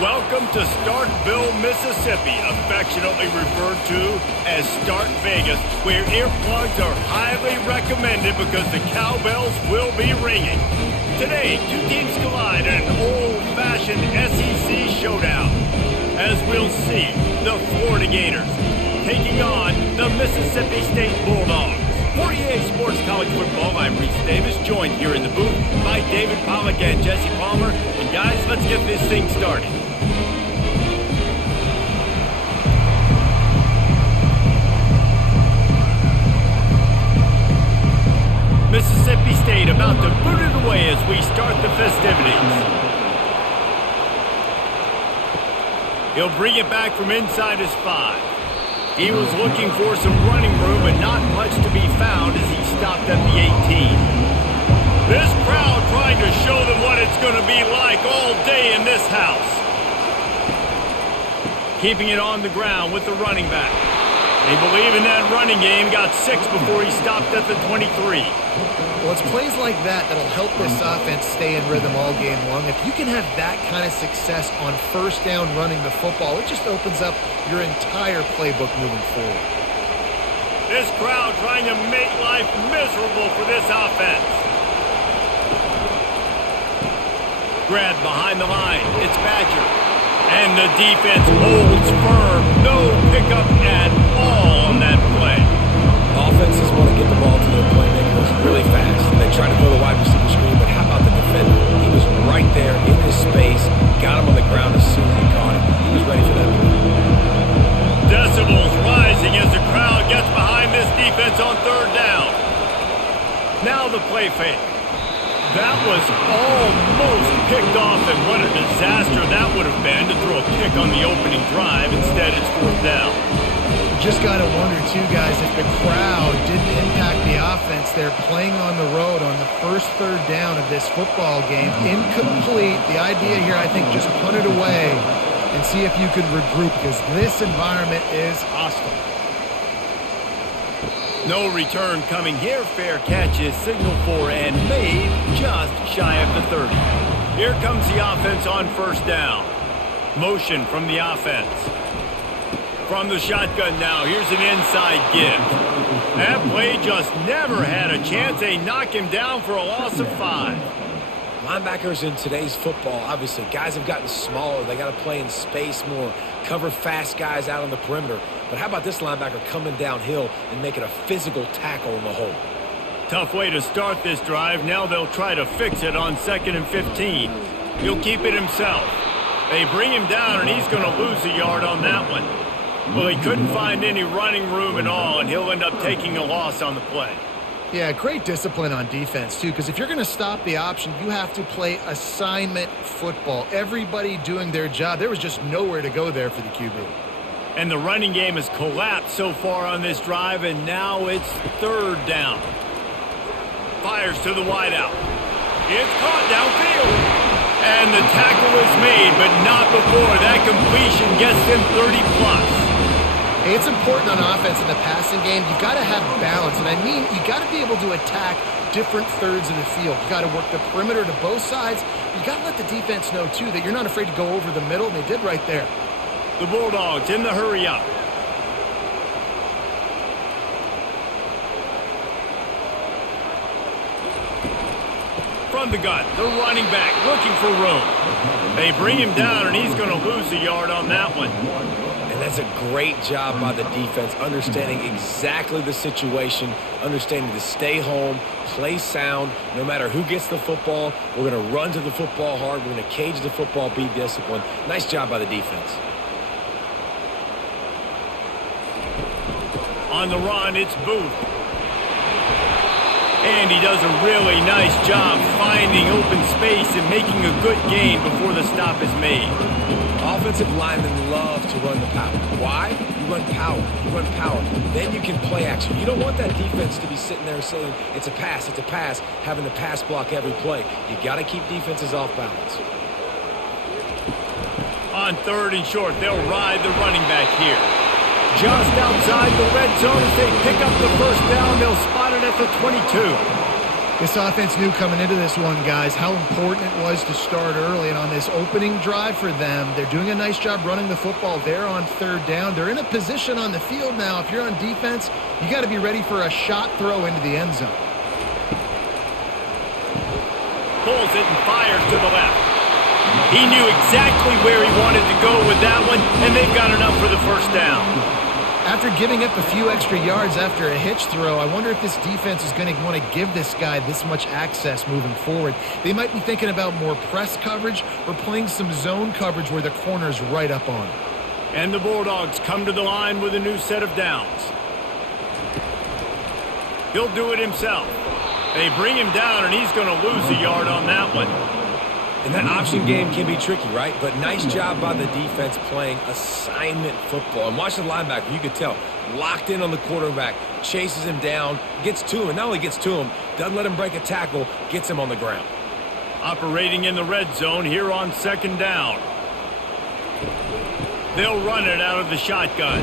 Welcome to Starkville, Mississippi, affectionately referred to as Stark Vegas, where earplugs are highly recommended because the cowbells will be ringing. Today, two teams collide in an old-fashioned SEC showdown. As we'll see, the Florida Gators taking on the Mississippi State Bulldogs. For EA Sports College Football, I'm Reese Davis, joined here in the booth by David Pollack and Jesse Palmer. And guys, let's get this thing started. Mississippi State about to boot it away as we start the festivities. He'll bring it back from inside his 5. He was looking for some running room, but not much to be found as he stopped at the 18. This crowd trying to show them what it's going to be like all day in this house. Keeping it on the ground with the running back. They believe in that running game, got 6 before he stopped at the 23. Well, it's plays like that that'll help this offense stay in rhythm all game long. If you can have that kind of success on first down running the football, it just opens up your entire playbook moving forward. This crowd trying to make life miserable for this offense. Grab behind the line. It's Badger. And the defense holds firm. No pickup at all on that play. Offenses want to get the ball to their playmakers really fast. They try to throw the wide receiver screen, but how about the defender? He was right there in his space, got him on the ground as soon as he caught him. He was ready for that play. Decibels rising as the crowd gets behind this defense on 3rd down. Now the play fake. That was almost picked off, and what a disaster that would have been to throw a pick on the opening drive. Instead, it's 4th down. Just got to wonder, too, guys, if the crowd didn't impact the offense. They're playing on the road on the first 3rd down of this football game. Incomplete. The idea here, I think, just punt it away and see if you can regroup, because this environment is hostile. No return coming here. Fair catch is signaled for and made just shy of the 30. Here comes the offense on 1st down. Motion from the offense. From the shotgun now, here's an inside give. That play just never had a chance. They knock him down for a loss of 5. Linebackers in today's football, obviously, guys have gotten smaller. They got to play in space more, cover fast guys out on the perimeter. But how about this linebacker coming downhill and making a physical tackle in the hole? Tough way to start this drive. Now they'll try to fix it on 2nd and 15. He'll keep it himself. They bring him down, and he's going to lose a yard on that one. Well, he couldn't find any running room at all, and he'll end up taking a loss on the play. Yeah, great discipline on defense, too, because if you're going to stop the option, you have to play assignment football. Everybody doing their job. There was just nowhere to go there for the QB. And the running game has collapsed so far on this drive, and now it's 3rd down. Fires to the wideout. It's caught downfield. And the tackle is made, but not before that completion gets them 30+. It's important on offense in the passing game. You've got to have balance. And I mean, you got to be able to attack different thirds of the field. You got to work the perimeter to both sides. You got to let the defense know, too, that you're not afraid to go over the middle, and they did right there. The Bulldogs in the hurry up. From the gun, the running back looking for room. They bring him down, and he's going to lose a yard on that one. And that's a great job by the defense, understanding exactly the situation, understanding to stay home, play sound. No matter who gets the football, we're going to run to the football hard. We're going to cage the football, be disciplined. Nice job by the defense. On the run, it's Booth. And he does a really nice job finding open space and making a good gain before the stop is made. Offensive linemen love to run the power. Why? You run power. You run power. Then you can play action. You don't want that defense to be sitting there saying, it's a pass, having to pass block every play. You got to keep defenses off balance. On 3rd and short, they'll ride the running back here. Just outside the red zone as they pick up the 1st down. They'll spot it at the 22. This offense knew coming into this one, guys, how important it was to start early. And on this opening drive for them, they're doing a nice job running the football. They're on third down. They're in a position on the field now. If you're on defense, you got to be ready for a shot throw into the end zone. Pulls it and fires to the left. He knew exactly where he wanted to go with that one, and they've got enough for the first down. After giving up a few extra yards after a hitch throw, I wonder if this defense is going to want to give this guy this much access moving forward. They might be thinking about more press coverage or playing some zone coverage where the corner's right up on him. And the Bulldogs come to the line with a new set of downs. He'll do it himself. They bring him down, and he's going to lose a yard on that one. And that option game can be tricky, right? But nice job by the defense playing assignment football. And watch the linebacker, you could tell, locked in on the quarterback, chases him down, gets to him, and not only gets to him, doesn't let him break a tackle, gets him on the ground. Operating in the red zone here on second down. They'll run it out of the shotgun.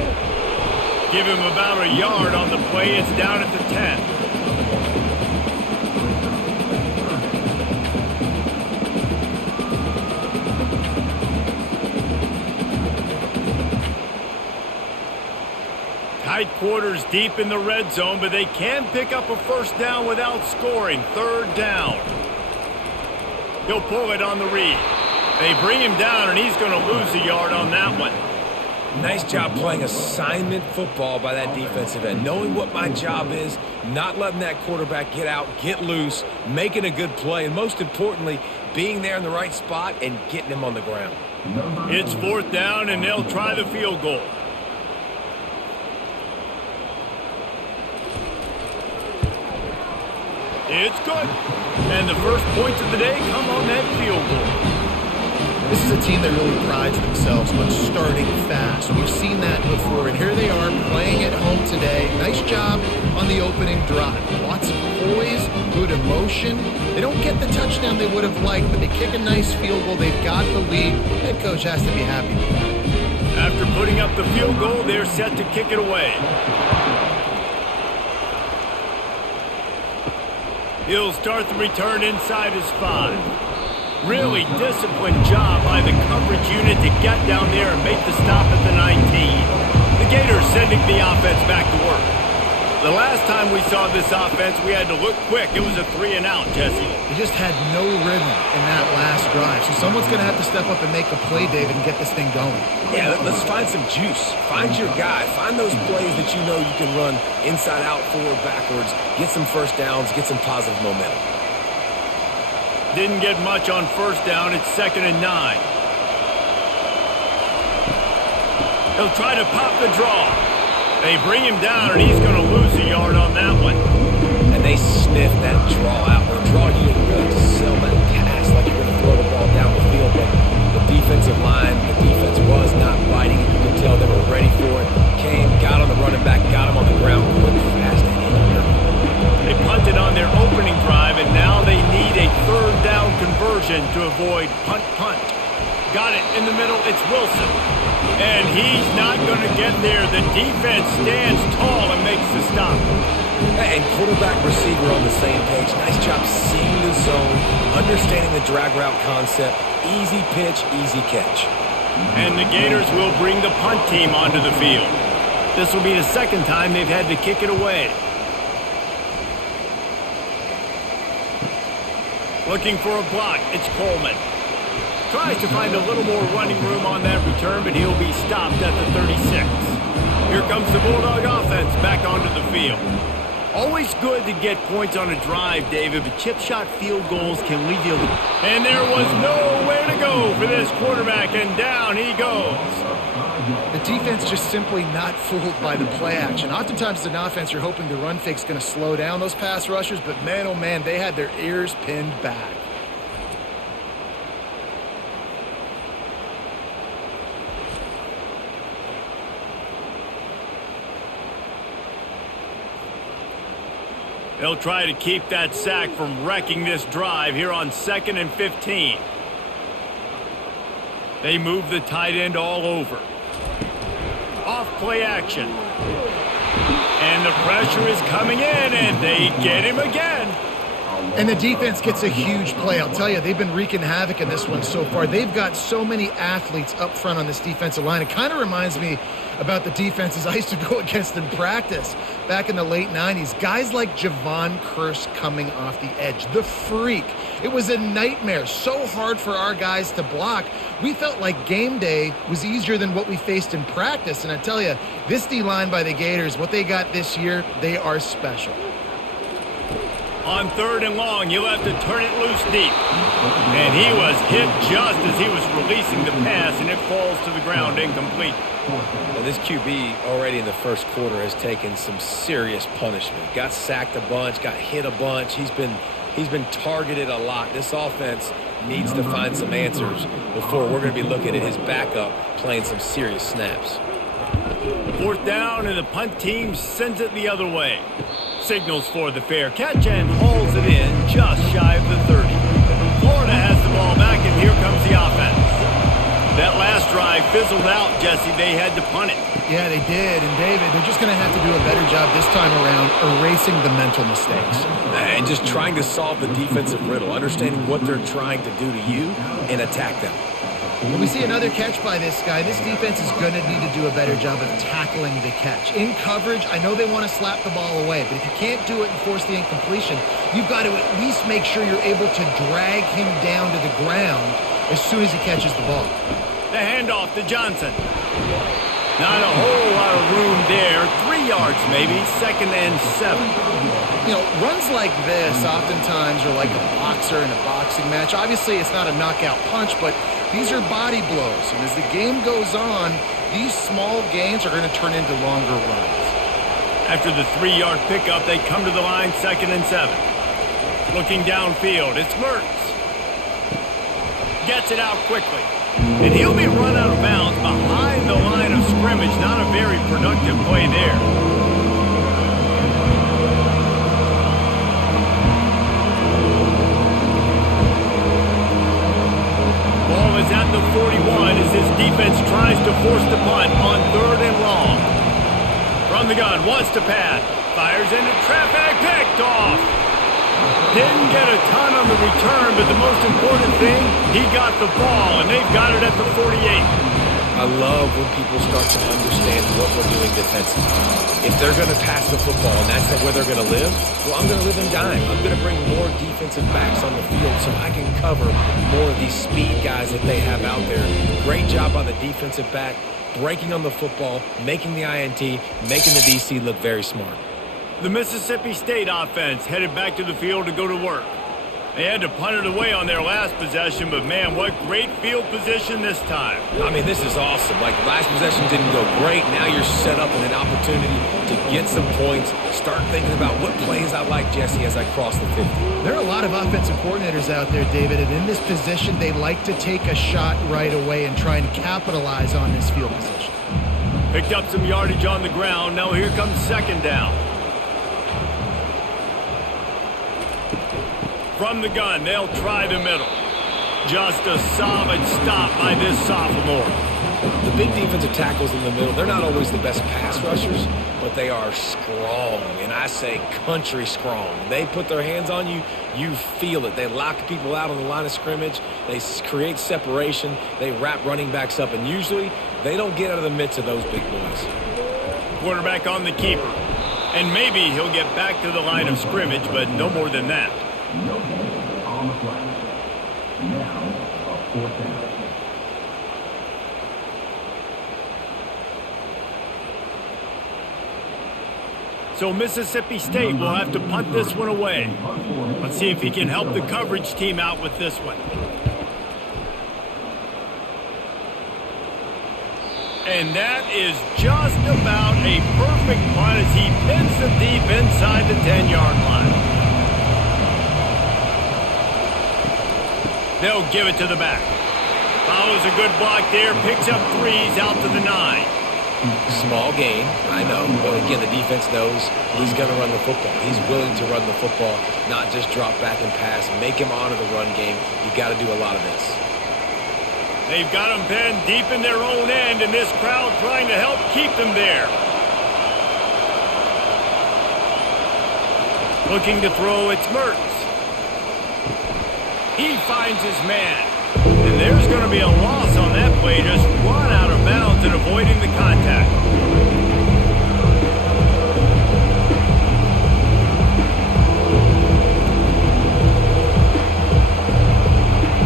Give him about a yard on the play. It's down at the 10. Tight quarters deep in the red zone, but they can pick up a first down without scoring. Third down. He'll pull it on the read. They bring him down, and he's going to lose a yard on that one. Nice job playing assignment football by that defensive end. Knowing what my job is, not letting that quarterback get out, get loose, making a good play, and most importantly, being there in the right spot and getting him on the ground. It's fourth down, and they'll try the field goal. It's good. And the first points of the day come on that field goal. This is a team that really prides themselves on starting fast. We've seen that before, and here they are playing at home today. Nice job on the opening drive. Lots of poise, good emotion. They don't get the touchdown they would have liked, but they kick a nice field goal. They've got the lead. Head coach has to be happy with that. After putting up the field goal, they're set to kick it away. He'll start the return inside his 5. Really disciplined job by the coverage unit to get down there and make the stop at the 19. The Gators sending the offense back to work. The last time we saw this offense, we had to look quick. It was a 3-and-out, Jesse. They just had no rhythm in that last drive. So someone's going to have to step up and make a play, David, and get this thing going. Yeah, let's find some juice. Find your guy. Find those plays that you know you can run inside out, forward, backwards. Get some first downs. Get some positive momentum. Didn't get much on first down. It's 2nd and 9. He'll try to pop the draw. They bring him down, and he's going to lose a yard on that one. And they sniff that draw out. Or draw, you didn't really have to sell that pass like you're going to throw the ball down the field. But the defensive line, the defense was not biting it. You could tell they were ready for it. Came, got on the running back, got him on the ground, quick, fast, and in here. They punted on their opening drive, and now they need a third down conversion to avoid punt. Got it in the middle. It's Wilson. And he's not going to get there. The defense stands tall and makes the stop. And quarterback receiver on the same page. Nice job seeing the zone, understanding the drag route concept. Easy pitch, easy catch. And the Gators will bring the punt team onto the field. This will be the second time they've had to kick it away. Looking for a block. It's Coleman. Tries to find a little more running room on that return, but he'll be stopped at the 36. Here comes the Bulldog offense back onto the field. Always good to get points on a drive, David, but chip shot field goals can leave you. And there was nowhere to go for this quarterback, and down he goes. The defense just simply not fooled by the play action. Oftentimes as an offense, you're hoping the run fake's going to slow down those pass rushers, but man, oh man, they had their ears pinned back. They'll try to keep that sack from wrecking this drive here on 2nd and 15. They move the tight end all over. Off play action. And the pressure is coming in, and they get him again. And the defense gets a huge play. I'll tell you, they've been wreaking havoc in this one so far. They've got so many athletes up front on this defensive line. It kind of reminds me about the defenses I used to go against in practice back in the late 90s. Guys like Javon Curse coming off the edge, the freak. It was a nightmare, so hard for our guys to block. We felt like game day was easier than what we faced in practice. And I tell you, this D-line by the Gators, what they got this year, they are special. On 3rd and long, you'll have to turn it loose deep. And he was hit just as he was releasing the pass, and it falls to the ground incomplete. Well, this QB already in the first quarter has taken some serious punishment. Got sacked a bunch, got hit a bunch. He's been targeted a lot. This offense needs to find some answers before we're going to be looking at his backup playing some serious snaps. 4th down, and the punt team sends it the other way. Signals for the fair catch and hauls it in just shy of the 30. Florida has the ball back, and here comes the offense. That last drive fizzled out, Jesse. They had to punt it. Yeah, they did. And, David, they're just going to have to do a better job this time around erasing the mental mistakes. And just trying to solve the defensive riddle, understanding what they're trying to do to you and attack them. When we see another catch by this guy, this defense is going to need to do a better job of tackling the catch. In coverage, I know they want to slap the ball away, but if you can't do it and force the incompletion, you've got to at least make sure you're able to drag him down to the ground as soon as he catches the ball. The handoff to Johnson. Not a whole lot of room there. 3 yards maybe, 2nd and 7. You know, runs like this oftentimes are like a boxer in a boxing match. Obviously, it's not a knockout punch, but these are body blows. And as the game goes on, these small gains are going to turn into longer runs. After the 3-yard pickup, they come to the line, 2nd and 7. Looking downfield, it's Mertz. Gets it out quickly. And he'll be run out of bounds behind the line of scrimmage. Not a very productive play there. Ball is at the 41 as this defense tries to force the punt on 3rd and long. From the gun, wants to pass. Fires into traffic, picked off. Didn't get a ton on the return, but the most important thing, he got the ball, and they've got it at the 48. I love when people start to understand what we're doing defensively. If they're going to pass the football and that's where they're going to live, well, I'm going to live in dime. I'm going to bring more defensive backs on the field so I can cover more of these speed guys that they have out there. Great job by the defensive back, breaking on the football, making the INT, making the DC look very smart. The Mississippi State offense headed back to the field to go to work. They had to punt it away on their last possession, but man, what great field position this time. I mean, this is awesome. Like, last possession didn't go great. Now you're set up with an opportunity to get some points. Start thinking about what plays I like, Jesse, as I cross the 50. There are a lot of offensive coordinators out there, David, and in this position, they like to take a shot right away and try and capitalize on this field position. Picked up some yardage on the ground. Now here comes 2nd down. From the gun, they'll try the middle. Just a solid stop by this sophomore. The big defensive tackles in the middle, they're not always the best pass rushers, but they are strong, and I say country strong. They put their hands on you, you feel it. They lock people out on the line of scrimmage. They create separation. They wrap running backs up, and usually they don't get out of the midst of those big boys. Quarterback on the keeper. And maybe he'll get back to the line of scrimmage, but no more than that. On the play. Now, a 4th down. So Mississippi State will have to punt this one away. Let's see if he can help the coverage team out with this one. And that is just about a perfect punt as he pins them deep inside the 10-yard line. They'll give it to the back. Follows a good block there, picks up 3s out to the 9. Small gain, I know, but again, the defense knows he's going to run the football. He's willing to run the football, not just drop back and pass, make him honor the run game. You got to do a lot of this. They've got them pinned deep in their own end, and this crowd trying to help keep them there. Looking to throw, it's Mertz. He finds his man. And there's going to be a loss on that play. Just run out of bounds and avoiding the contact.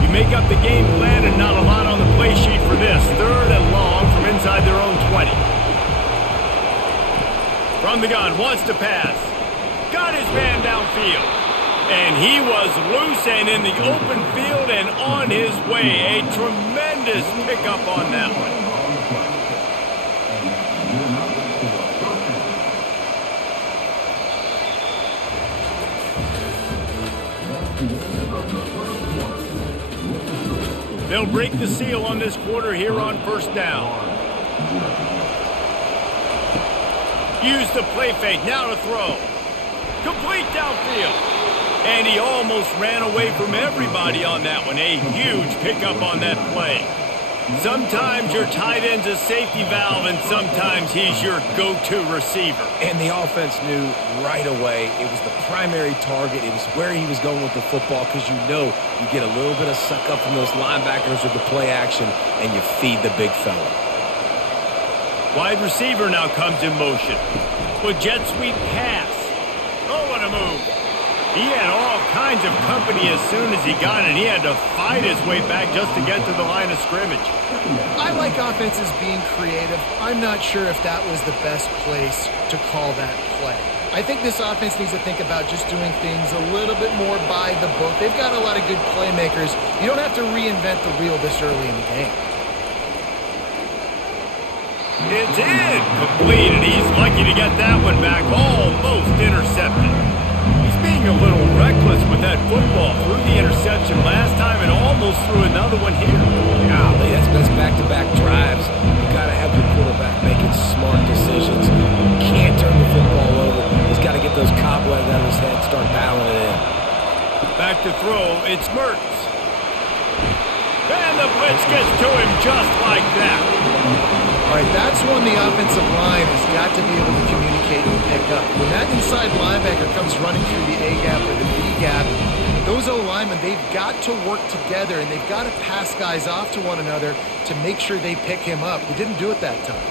You make up the game plan and not a lot on the play sheet for this. 3rd and long from inside their own 20. From the gun, wants to pass. Got his man downfield. And he was loose and in the open field and on his way. A tremendous pickup on that one. They'll break the seal on this quarter here on 1st down. Use the play fake, now to throw. Complete downfield. And he almost ran away from everybody on that one. A huge pickup on that play. Sometimes your tight end's a safety valve, and sometimes he's your go-to receiver. And the offense knew right away it was the primary target. It was where he was going with the football because you know you get a little bit of suck up from those linebackers with the play action, and you feed the big fella. Wide receiver now comes in motion. With jet sweep pass. Oh, what a move. He had all kinds of company as soon as he got it. He had to fight his way back just to get to the line of scrimmage. I like offenses being creative. I'm not sure if that was the best place to call that play. I think this offense needs to think about just doing things a little bit more by the book. They've got a lot of good playmakers. You don't have to reinvent the wheel this early in the game. It's in. Complete, and he's lucky to get that one back. Almost intercepted. He's being a little reckless with that football. Threw the interception last time and almost threw another one here. Golly, that's back-to-back drives. You got to have your quarterback making smart decisions. You can't turn the football over. He's got to get those cobwebs out of his head and start dialing it in. Back to throw, it's Mertz. And the blitz gets to him just like that. All right, that's when the offensive line has got to be able to communicate and pick up. When that inside linebacker comes running through the A gap or the B gap, those O-linemen, they've got to work together, and they've got to pass guys off to one another to make sure they pick him up. They didn't do it that time.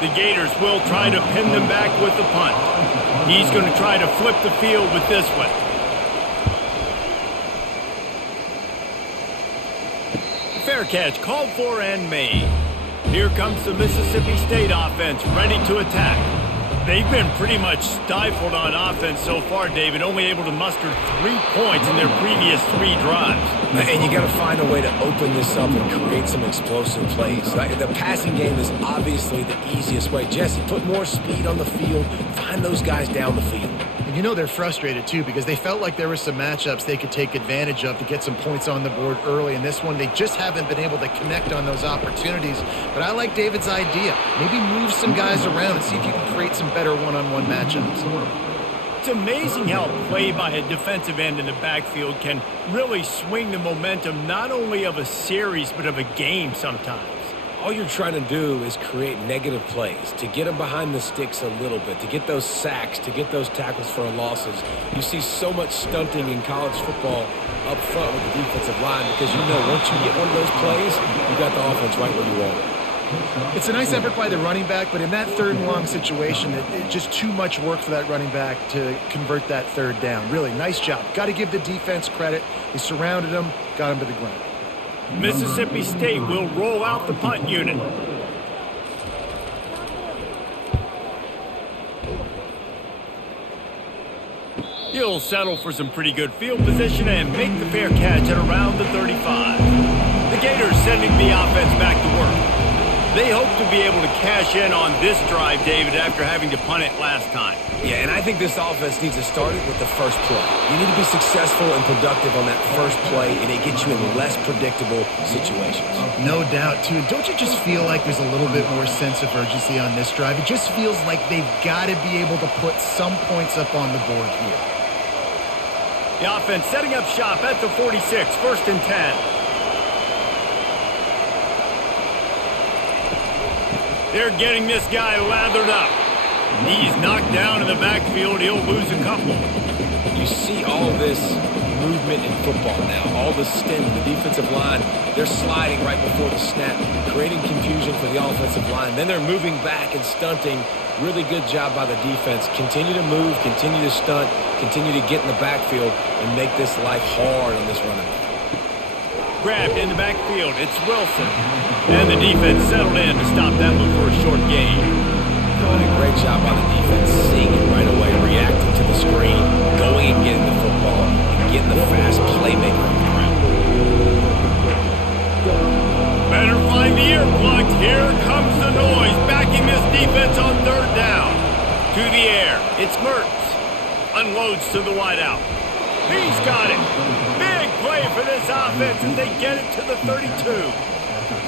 The Gators will try to pin them back with the punt. He's going to try to flip the field with this one. Fair catch called for and made. Here comes the Mississippi State offense ready to attack. They've been pretty much stifled on offense so far, David, only able to muster 3 points in their previous 3 drives. And you got to find a way to open this up and create some explosive plays. The passing game is obviously the easiest way. Jesse, put more speed on the field. Find those guys down the field. And you know they're frustrated, too, because they felt like there were some matchups they could take advantage of to get some points on the board early. In this one, they just haven't been able to connect on those opportunities. But I like David's idea. Maybe move some guys around and see if you can create some better one-on-one matchups. It's amazing how play by a defensive end in the backfield can really swing the momentum not only of a series but of a game sometimes. All you're trying to do is create negative plays, to get them behind the sticks a little bit, to get those sacks, to get those tackles for losses. You see so much stunting in college football up front with the defensive line because you know once you get one of those plays, you got the offense right where you want it. It's a nice effort by the running back, but in that 3rd and long situation, it's just too much work for that running back to convert that 3rd down. Really, nice job. Got to give the defense credit. They surrounded him, got him to the ground. Mississippi State will roll out the punt unit. He'll settle for some pretty good field position and make the fair catch at around the 35. The Gators sending the offense back to work. They hope to be able to cash in on this drive, David, after having to punt it last time. Yeah, and I think this offense needs to start it with the first play. You need to be successful and productive on that first play, and it gets you in less predictable situations. No doubt, too. Don't you just feel like there's a little bit more sense of urgency on this drive? It just feels like they've got to be able to put some points up on the board here. The offense setting up shop at the 46, 1st and 10. They're getting this guy lathered up. He's knocked down in the backfield. He'll lose a couple. You see all this movement in football now, all the stem, the defensive line, they're sliding right before the snap, creating confusion for the offensive line. Then they're moving back and stunting. Really good job by the defense. Continue to move, continue to stunt, continue to get in the backfield and make this life hard on this running back. Grabbed in the backfield. It's Wilson. And the defense settled in to stop that one for a short gain. Doing a great job by the defense, seeing it right away, reacting to the screen, going and getting the football, and getting the fast playmaker on the ground. Better find the earplugs. Here comes the noise, backing this defense on third down. To the air. It's Mertz. Unloads to the wideout. He's got it. Big play for this offense as they get it to the 32.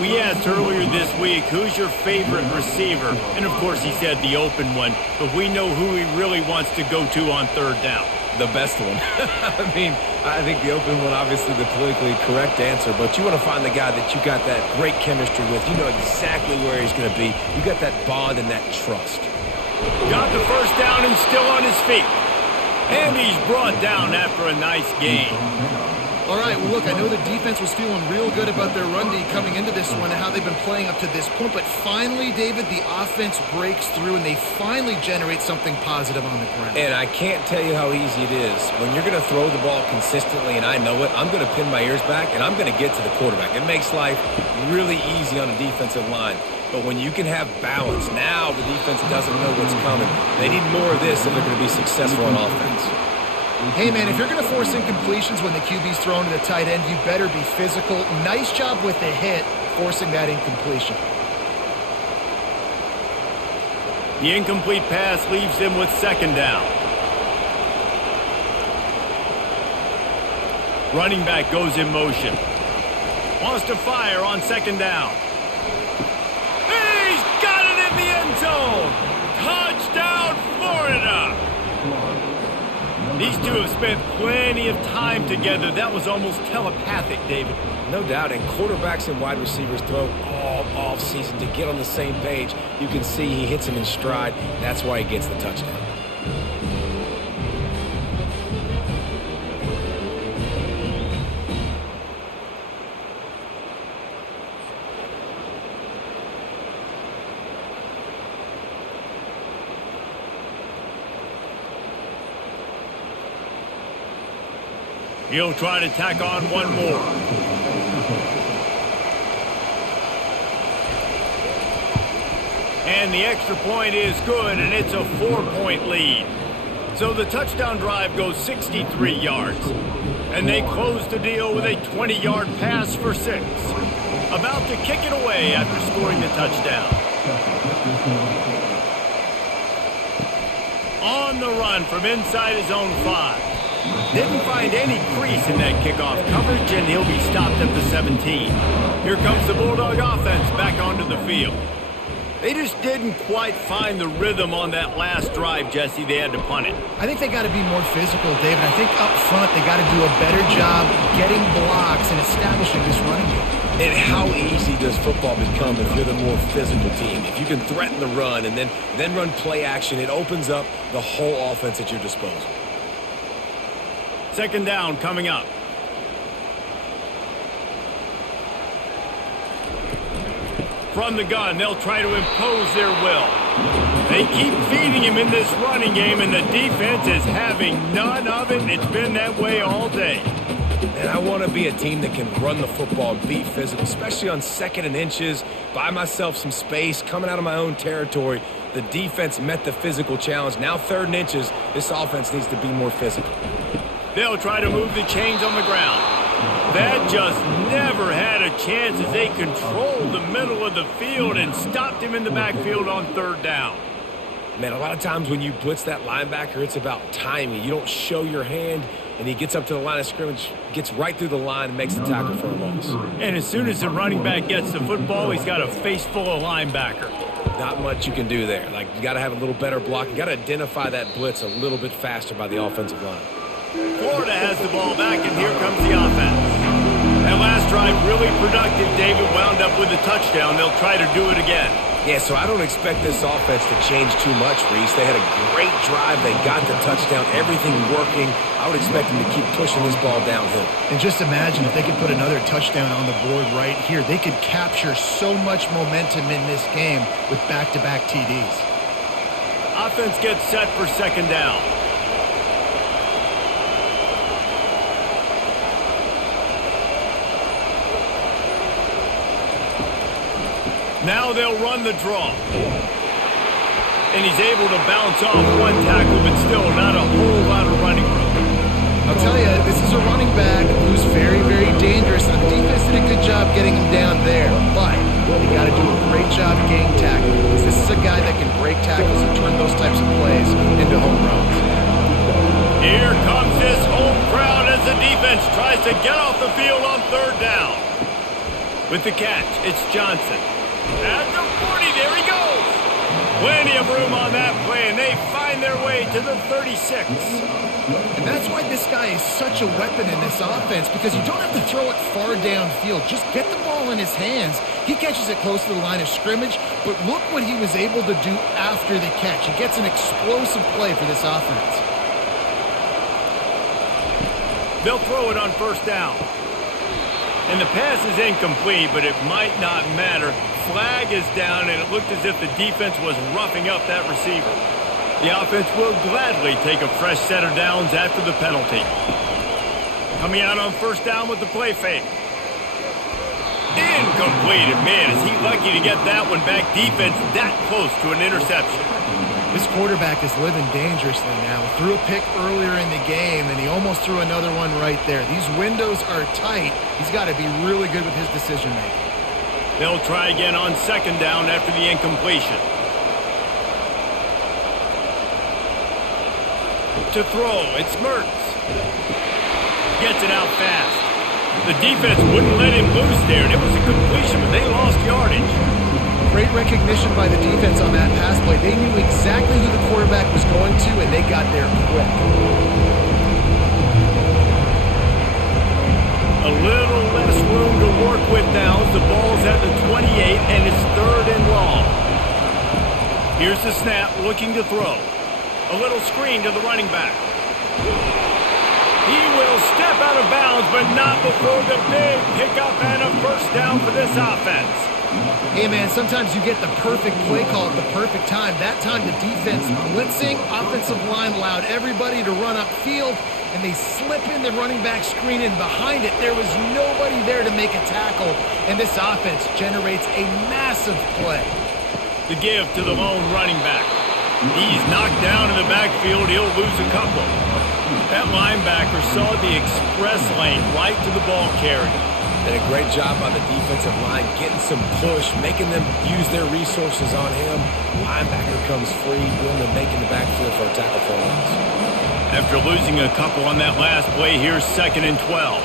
We asked earlier this week, who's your favorite receiver? And of course he said the open one, but we know who he really wants to go to on third down. The best one. I mean, I think the open one, obviously the politically correct answer, but you want to find the guy that you got that great chemistry with. You know exactly where he's going to be. You got that bond and that trust. Got the first down and still on his feet. And he's brought down after a nice gain. All right, well, look, I know the defense was feeling real good about their run D coming into this one and how they've been playing up to this point, but finally, David, the offense breaks through and they finally generate something positive on the ground. And I can't tell you how easy it is. When you're going to throw the ball consistently, and I know it, I'm going to pin my ears back, and I'm going to get to the quarterback. It makes life really easy on a defensive line. But when you can have balance, now the defense doesn't know what's coming. They need more of this if they're going to be successful on offense. Hey, man, if you're going to force incompletions when the QB's thrown to the tight end, you better be physical. Nice job with the hit, forcing that incompletion. The incomplete pass leaves them with second down. Running back goes in motion. Wants to fire on second down. He's got it in the end zone. Touchdown, Florida. These two have spent plenty of time together. That was almost telepathic, David. No doubt, and quarterbacks and wide receivers throw all off-season to get on the same page. You can see he hits him in stride. That's why he gets the touchdown. He'll try to tack on one more. And the extra point is good, and it's a 4-point lead. So the touchdown drive goes 63 yards. And they close the deal with a 20-yard pass for 6. About to kick it away after scoring the touchdown. On the run from inside his own 5. Didn't find any crease in that kickoff coverage, and he'll be stopped at the 17. Here comes the Bulldog offense back onto the field. They just didn't quite find the rhythm on that last drive, Jesse. They had to punt it. I think they got to be more physical, David. I think up front they got to do a better job getting blocks and establishing this running game. And how easy does football become if you're the more physical team? If you can threaten the run and then run play action, it opens up the whole offense at your disposal. Second down coming up. From the gun, they'll try to impose their will. They keep feeding him in this running game, and the defense is having none of it. It's been that way all day. And I want to be a team that can run the football and be physical, especially on 2nd and inches, buy myself some space, coming out of my own territory. The defense met the physical challenge. Now 3rd and inches, this offense needs to be more physical. They'll try to move the chains on the ground. That just never had a chance as they controlled the middle of the field and stopped him in the backfield on 3rd down. Man, a lot of times when you blitz that linebacker, it's about timing. You don't show your hand, and he gets up to the line of scrimmage, gets right through the line, and makes the tackle for a loss. And as soon as the running back gets the football, he's got a face full of linebacker. Not much you can do there. Like, you got to have a little better block. You got to identify that blitz a little bit faster by the offensive line. Florida has the ball back, and here comes the offense. That last drive really productive. David wound up with a touchdown. They'll try to do it again. Yeah, so I don't expect this offense to change too much, Reese. They had a great drive. They got the touchdown, everything working. I would expect them to keep pushing this ball downhill. And just imagine if they could put another touchdown on the board right here. They could capture so much momentum in this game with back-to-back TDs. Offense gets set for second down. Now they'll run the draw. And he's able to bounce off one tackle, but still not a whole lot of running room. I'll tell you, this is a running back who's very, very dangerous. And the defense did a good job getting him down there. But they got to do a great job getting tackling, because this is a guy that can break tackles and turn those types of plays into home runs. Here comes this home crowd as the defense tries to get off the field on third down. With the catch, it's Johnson. At the 40, there he goes. Plenty of room on that play, and they find their way to the 36. And that's why this guy is such a weapon in this offense, because you don't have to throw it far downfield. Just get the ball in his hands. He catches it close to the line of scrimmage, but look what he was able to do after the catch. He gets an explosive play for this offense. They'll throw it on first down. And the pass is incomplete, but it might not matter. Flag is down, and it looked as if the defense was roughing up that receiver. The offense will gladly take a fresh set of downs after the penalty. Coming out on first down with the play fake. Incomplete, and man, is he lucky to get that one back. Defense that close to an interception. This quarterback is living dangerously now. Threw a pick earlier in the game, and he almost threw another one right there. These windows are tight. He's got to be really good with his decision-making. They'll try again on second down after the incompletion. To throw, it's Mertz. Gets it out fast. The defense wouldn't let him loose there, and it was a completion, but they lost yardage. Great recognition by the defense on that pass play. They knew exactly who the quarterback was going to, and they got there quick. A little less room to work with now as the ball's at the 28, and it's third and long. Here's the snap, looking to throw. A little screen to the running back. He will step out of bounds, but not before the big pickup and a first down for this offense. Hey, man, sometimes you get the perfect play call at the perfect time. That time the defense blitzing, offensive line allowed everybody to run upfield, and they slip in the running back screen, and behind it there was nobody there to make a tackle, and this offense generates a massive play. The give to the lone running back. He's knocked down in the backfield. He'll lose a couple. That linebacker saw the express lane right to the ball carrier. Did a great job by the defensive line, getting some push, making them use their resources on him. Linebacker comes free, doing the making the backfield for a tackle for a loss. After losing a couple on that last play, here's second and 12.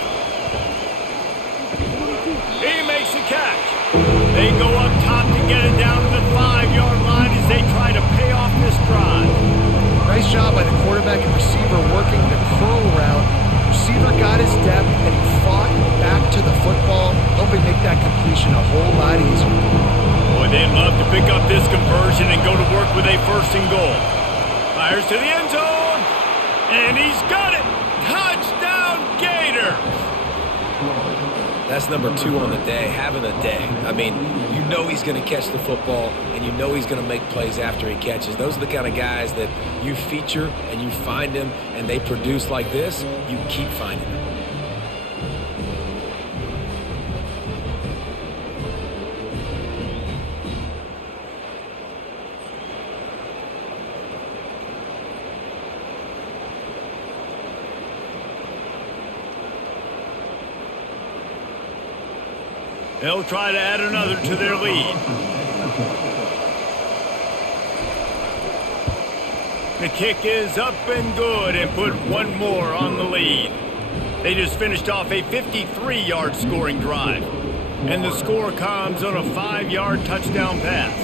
He makes the catch. They go up top to get it down to the 5-yard line as they try to pay off this drive. Nice job by the quarterback and receiver working the curl route. Receiver got his depth, and he fought back to the football, helping make that completion a whole lot easier. Boy, they'd love to pick up this conversion and go to work with a first and goal. Fires to the end zone, and he's got it! Touchdown, Gators! That's number 2 on the day, having a day. I mean, you know he's going to catch the football, and you know he's going to make plays after he catches. Those are the kind of guys that you feature and you find them, and they produce like this, you keep finding them. They'll try to add another to their lead. The kick is up and good and put one more on the lead. They just finished off a 53-yard scoring drive. And the score comes on a 5-yard touchdown pass.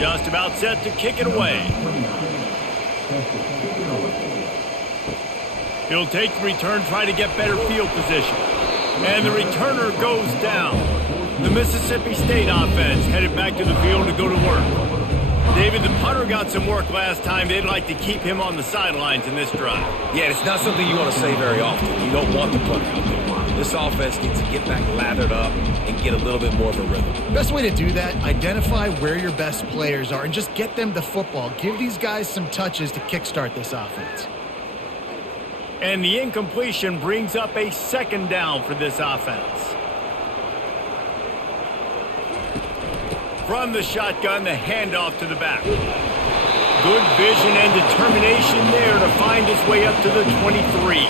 Just about set to kick it away. He'll take the return, try to get better field position. And the returner goes down. The Mississippi State offense headed back to the field to go to work. David, the punter got some work last time. They'd like to keep him on the sidelines in this drive. Yeah, it's not something you want to say very often. You don't want the punter out there. This offense needs to get back lathered up and get a little bit more of a rhythm. Best way to do that, identify where your best players are and just get them the football. Give these guys some touches to kickstart this offense. And the incompletion brings up a second down for this offense. From the shotgun, the handoff to the back. Good vision and determination there to find his way up to the 23.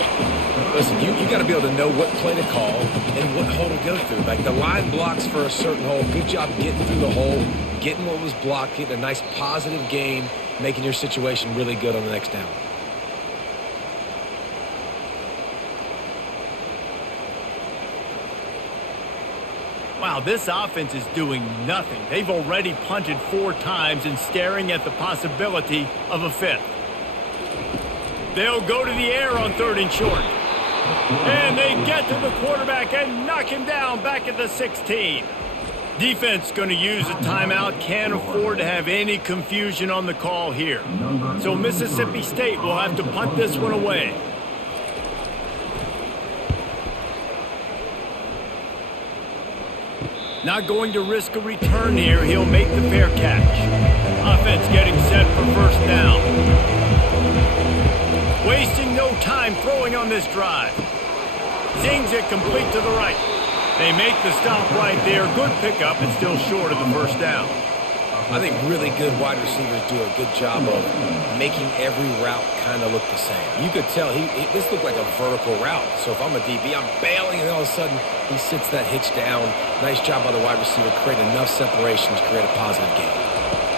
Listen, you got to be able to know what play to call and what hole to go through. Like the line blocks for a certain hole. Good job getting through the hole, getting what was blocked, getting a nice positive gain, making your situation really good on the next down. Wow, this offense is doing nothing. They've already punted 4 times and staring at the possibility of a 5th. They'll go to the air on 3rd and short. And they get to the quarterback and knock him down back at the 16. Defense going to use a timeout. Can't afford to have any confusion on the call here. So Mississippi State will have to punt this one away. Not going to risk a return here. He'll make the fair catch. Offense getting set for 1st down. Wasting no time throwing on this drive. Zings it complete to the right. They make the stop right there. Good pickup and still short of the 1st down. I think really good wide receivers do a good job of making every route kind of look the same. You could tell this looked like a vertical route. So if I'm a DB, I'm bailing, and all of a sudden he sits that hitch down. Nice job by the wide receiver, create enough separation to create a positive gain.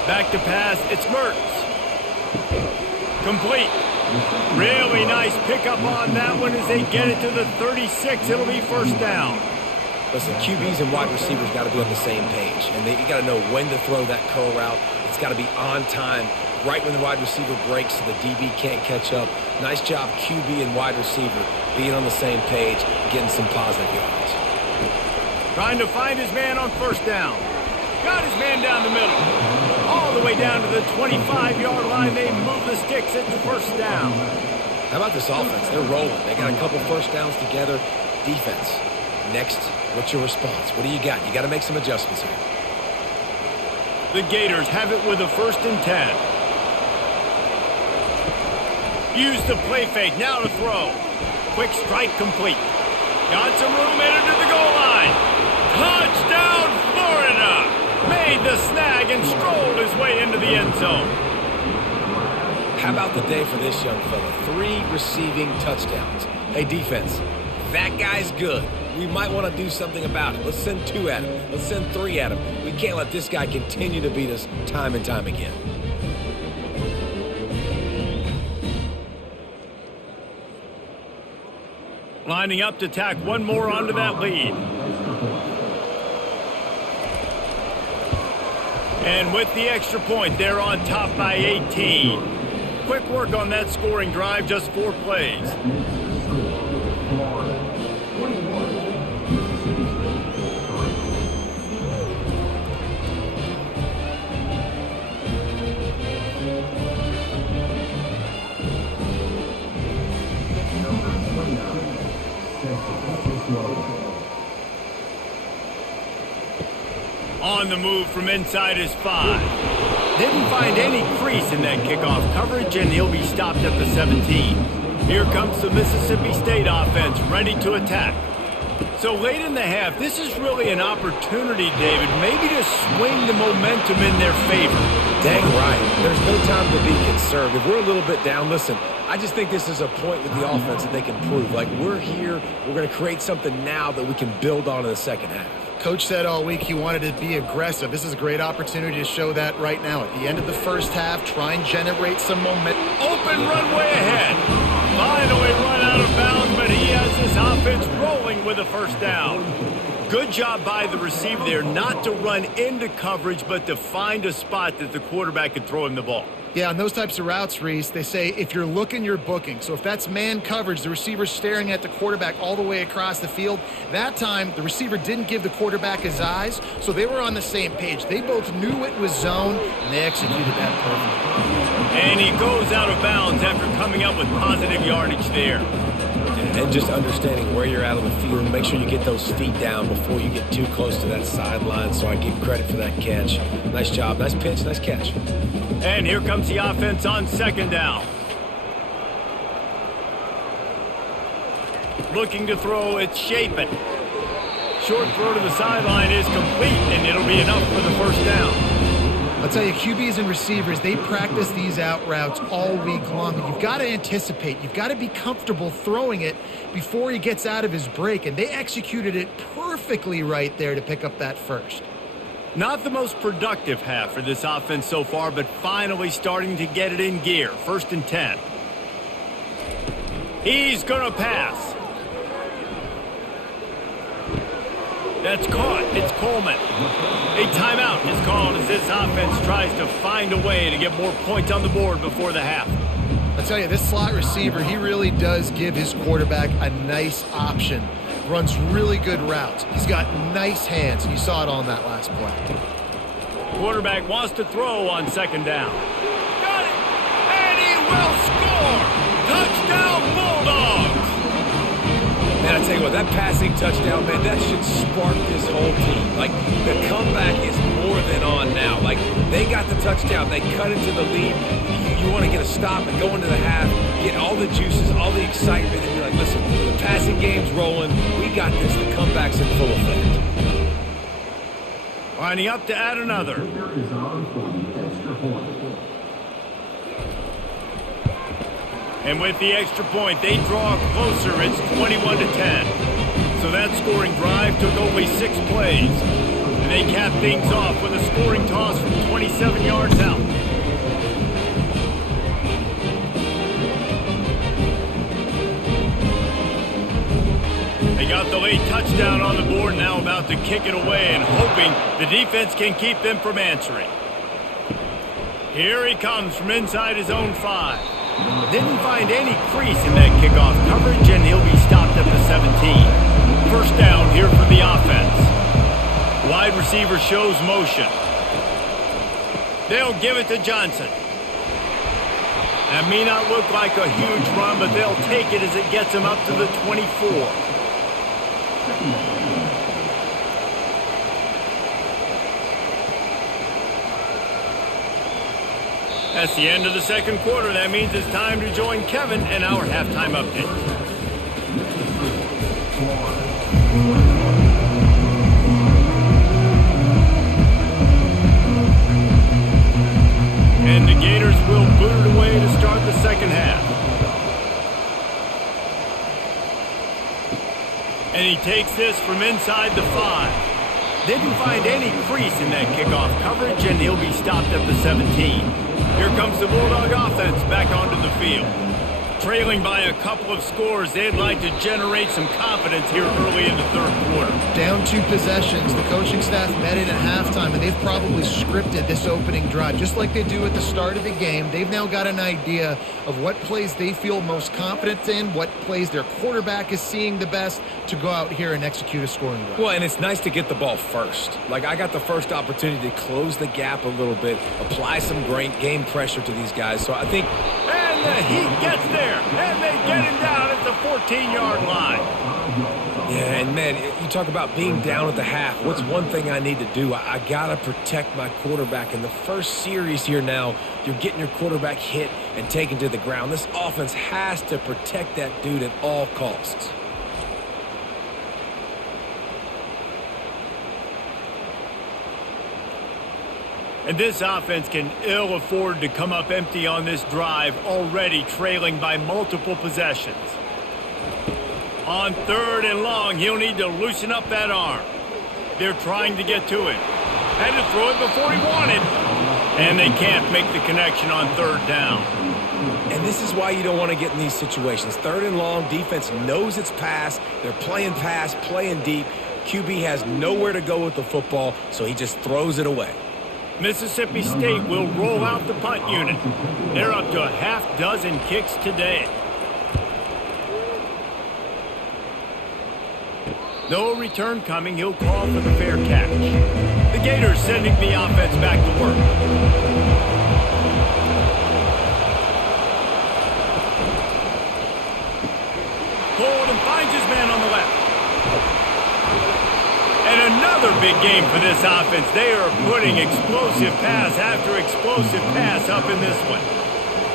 Back to pass, it's Mertz. Complete. Really nice pickup on that one as they get it to the 36. It'll be 1st down. Listen, QBs and wide receivers got to be on the same page, and you got to know when to throw that curl route. It's got to be on time, right when the wide receiver breaks so the DB can't catch up. Nice job, QB and wide receiver, being on the same page, getting some positive yards. Trying to find his man on 1st down. Got his man down the middle. All the way down to the 25-yard line. They move the sticks at the 1st down. How about this offense? They're rolling. They got a couple 1st downs together. Defense. Next, what's your response? What do you got? You got to make some adjustments here. The Gators have it with a 1st and 10. Use the play fake. Now to throw. Quick strike complete. Got some room headed to the goal line. Touchdown, Florida! Made the snag and strolled his way into the end zone. How about the day for this young fella? 3 receiving touchdowns. Hey, defense, that guy's good. We might want to do something about it. Let's send 2 at him. Let's send 3 at him. We can't let this guy continue to beat us time and time again. Lining up to tack one more onto that lead. And with the extra point, they're on top by 18. Quick work on that scoring drive, just 4 plays. On the move from inside his 5. Didn't find any crease in that kickoff coverage, and he'll be stopped at the 17. Here comes the Mississippi State offense, ready to attack. So late in the half, this is really an opportunity, David, maybe to swing the momentum in their favor. Dang right. There's no time to be concerned. If we're a little bit down, listen, I just think this is a point with the offense that they can prove. Like, we're here, we're going to create something now that we can build on in the second half. Coach said all week he wanted to be aggressive. This is a great opportunity to show that right now. At the end of the first half, try and generate some momentum. Open runway ahead. Finally run out of bounds, but he has his offense rolling with a 1st down. Good job by the receiver there not to run into coverage, but to find a spot that the quarterback could throw him the ball. Yeah, on those types of routes, Reese, they say if you're looking, you're booking. So if that's man coverage, the receiver's staring at the quarterback all the way across the field. That time, the receiver didn't give the quarterback his eyes, so they were on the same page. They both knew it was zone, and they executed that perfectly. And he goes out of bounds after coming up with positive yardage there. And just understanding where you're at on the field, make sure you get those feet down before you get too close to that sideline, so I give credit for that catch. Nice job, nice pitch, nice catch. And here comes the offense on second down. Looking to throw, it's Chapin. Short throw to the sideline is complete, and it'll be enough for the first down. I'll tell you, QBs and receivers, they practice these out routes all week long. You've got to anticipate. You've got to be comfortable throwing it before he gets out of his break, and they executed it perfectly right there to pick up that first. Not the most productive half for this offense so far, but finally starting to get it in gear. 1st and 10. He's going to pass. That's caught. It's Coleman. A timeout is called as this offense tries to find a way to get more points on the board before the half. I'll tell you, this slot receiver, he really does give his quarterback a nice option. Runs really good routes. He's got nice hands. You saw it on that last play. Quarterback wants to throw on second down. Got it! And he will score! Touchdown, Bulldogs! Man, I tell you what, that passing touchdown, man, that should spark this whole team. Like, the comeback is more than on now. Like, they got the touchdown. They cut into the lead. You want to get a stop and go into the half, get all the juices, all the excitement, and you're like, listen, the passing game's rolling. We got this. The comeback's in full effect. Lining up to add another. Is on for the extra point. And with the extra point, they draw closer. It's 21-10. So that scoring drive took only 6 plays. And they cap things off with a scoring toss from 27 yards out. They got the late touchdown on the board, now about to kick it away and hoping the defense can keep them from answering. Here he comes from inside his own 5. Didn't find any crease in that kickoff coverage, and he'll be stopped at the 17. First down here for the offense. Wide receiver shows motion. They'll give it to Johnson. That may not look like a huge run, but they'll take it as it gets him up to the 24. That's the end of the second quarter. That means it's time to join Kevin and our halftime update. And the Gators will boot it away to start the second half. And he takes this from inside the 5. Didn't find any crease in that kickoff coverage, and he'll be stopped at the 17. Here comes the Bulldog offense back onto the field. Trailing by a couple of scores, they'd like to generate some confidence here early in the third quarter. Down 2 possessions, the coaching staff met in at halftime, and they've probably scripted this opening drive. Just like they do at the start of the game, they've now got an idea of what plays they feel most confident in, what plays their quarterback is seeing the best to go out here and execute a scoring drive. Well, and it's nice to get the ball first. Like, I got the first opportunity to close the gap a little bit, apply some great game pressure to these guys. So I think... And the Heat gets there, and they get him down at the 14-yard line. Yeah, and man, you talk about being down at the half. What's one thing I need to do? I got to protect my quarterback. In the first series here now, you're getting your quarterback hit and taken to the ground. This offense has to protect that dude at all costs. And this offense can ill afford to come up empty on this drive, already trailing by multiple possessions. On 3rd and long, he'll need to loosen up that arm. They're trying to get to it. Had to throw it before he wanted. And they can't make the connection on 3rd down. And this is why you don't want to get in these situations. 3rd and long, defense knows it's pass. They're playing pass, playing deep. QB has nowhere to go with the football, so he just throws it away. Mississippi State will roll out the punt unit. They're up to a half dozen kicks today. No return coming. He'll call for the fair catch. The Gators sending the offense back to work. Pulled and finds his man on the left. And another big game for this offense. They are putting explosive pass after explosive pass up in this one.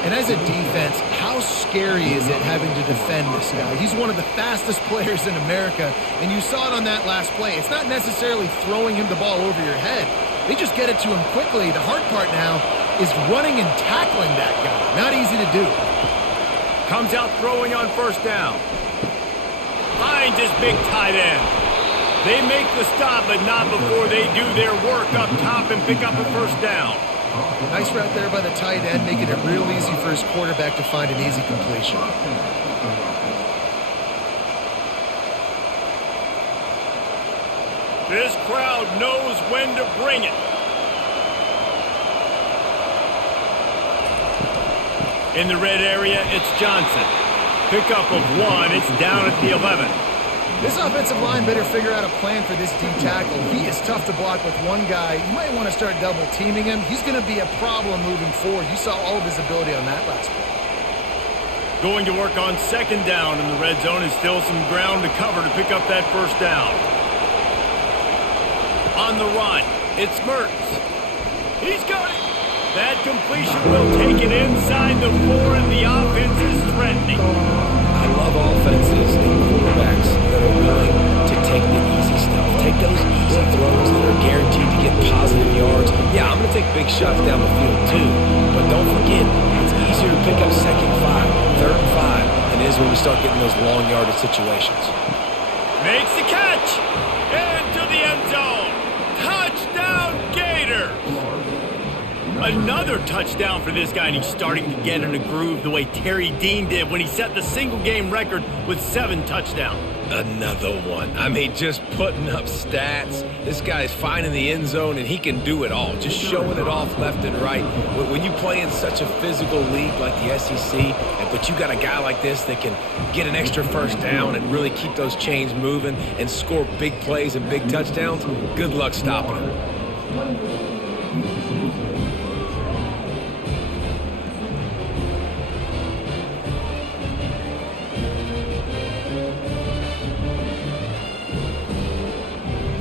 And as a defense, how scary is it having to defend this guy? He's one of the fastest players in America, and you saw it on that last play. It's not necessarily throwing him the ball over your head. They just get it to him quickly. The hard part now is running and tackling that guy. Not easy to do. Comes out throwing on first down. Finds his big tight end. They make the stop, but not before they do their work up top and pick up a first down. Nice route there by the tight end, making it real easy for his quarterback to find an easy completion. This crowd knows when to bring it. In the red area, it's Johnson. Pickup of 1, it's down at the 11. This offensive line better figure out a plan for this D tackle. He is tough to block with one guy. You might want to start double teaming him. He's going to be a problem moving forward. You saw all of his ability on that last play. Going to work on second down in the red zone is still some ground to cover to pick up that first down. On the run, it's Mertz. He's got it. That completion will take it inside the 4, and the offense is threatening. I love offenses and quarterbacks that are willing to take the easy stuff. Take those easy throws that are guaranteed to get positive yards. Yeah, I'm going to take big shots down the field too. But don't forget, it's easier to pick up second 5, third and 5 than it is when we start getting those long yardage situations. Makes the catch. Into the end zone. Touchdown, Gators. Another touchdown for this guy, and he's starting to get in a groove the way Terry Dean did when he set the single-game record with 7 touchdowns. Another one. I mean, just putting up stats. This guy's finding the end zone, and he can do it all. Just showing it off left and right. When you play in such a physical league like the SEC, but you got a guy like this that can get an extra first down and really keep those chains moving and score big plays and big touchdowns, good luck stopping him.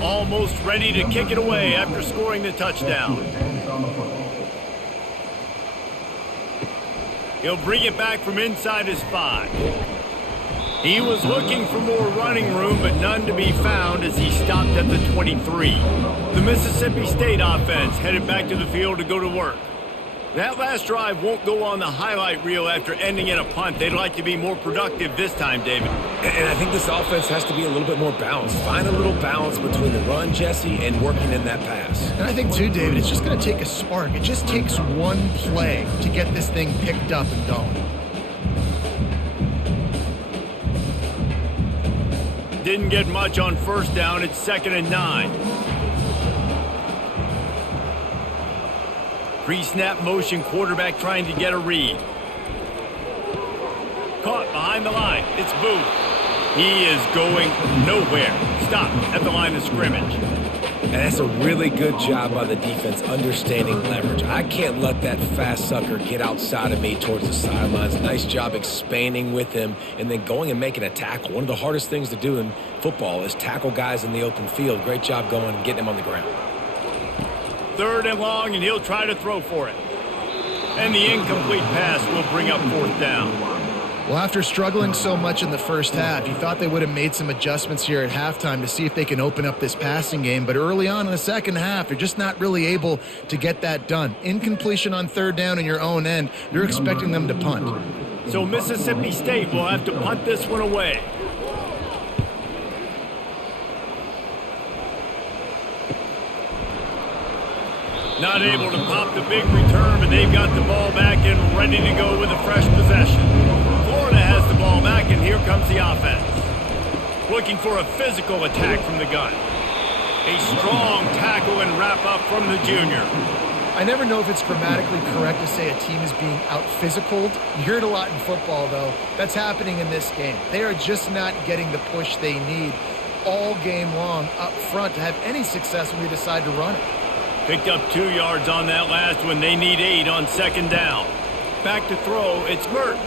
Almost ready to kick it away after scoring the touchdown. He'll bring it back from inside his 5. He was looking for more running room, but none to be found as he stopped at the 23. The Mississippi State offense headed back to the field to go to work. That last drive won't go on the highlight reel after ending in a punt. They'd like to be more productive this time, David. And I think this offense has to be a little bit more balanced. Find a little balance between the run, Jesse, and working in that pass. And I think, too, David, it's just going to take a spark. It just takes one play to get this thing picked up and going. Didn't get much on first down. It's 2nd and 9. Pre-snap motion, quarterback trying to get a read. Caught behind the line. It's Booth. He is going nowhere. Stopped at the line of scrimmage. And that's a really good job by the defense understanding leverage. I can't let that fast sucker get outside of me towards the sidelines. Nice job expanding with him and then going and making a tackle. One of the hardest things to do in football is tackle guys in the open field. Great job going and getting him on the ground. 3rd and long, and he'll try to throw for it. And the incomplete pass will bring up 4th down. Well, after struggling so much in the first half, you thought they would have made some adjustments here at halftime to see if they can open up this passing game. But early on in the second half, they're just not really able to get that done. Incompletion on 3rd down in your own end, you're expecting them to punt. So Mississippi State will have to punt this one away. Not able to pop the big return, but they've got the ball back and ready to go with a fresh possession. Florida has the ball back, and here comes the offense. Looking for a physical attack from the gun. A strong tackle and wrap up from the junior. I never know if it's grammatically correct to say a team is being out-physicaled. You hear it a lot in football, though. That's happening in this game. They are just not getting the push they need all game long up front to have any success when they decide to run it. Picked up 2 yards on that last one. They need 8 on second down. Back to throw, it's Mertz.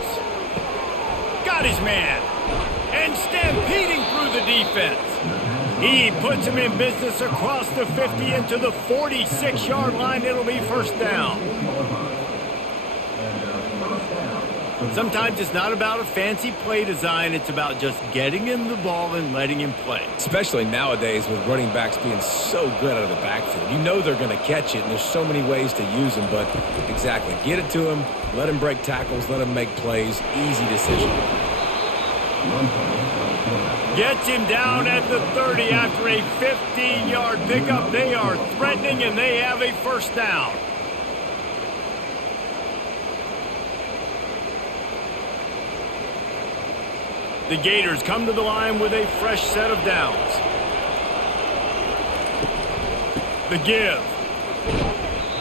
Got his man. And stampeding through the defense. He puts him in business across the 50 into the 46-yard line. It'll be first down. Sometimes it's not about a fancy play design. It's about just getting him the ball and letting him play. Especially nowadays with running backs being so good out of the backfield. You know they're going to catch it, and there's so many ways to use them. But exactly, get it to him, let him break tackles, let him make plays. Easy decision. Gets him down at the 30 after a 15-yard pickup. They are threatening, and they have a first down. The Gators come to the line with a fresh set of downs. The give.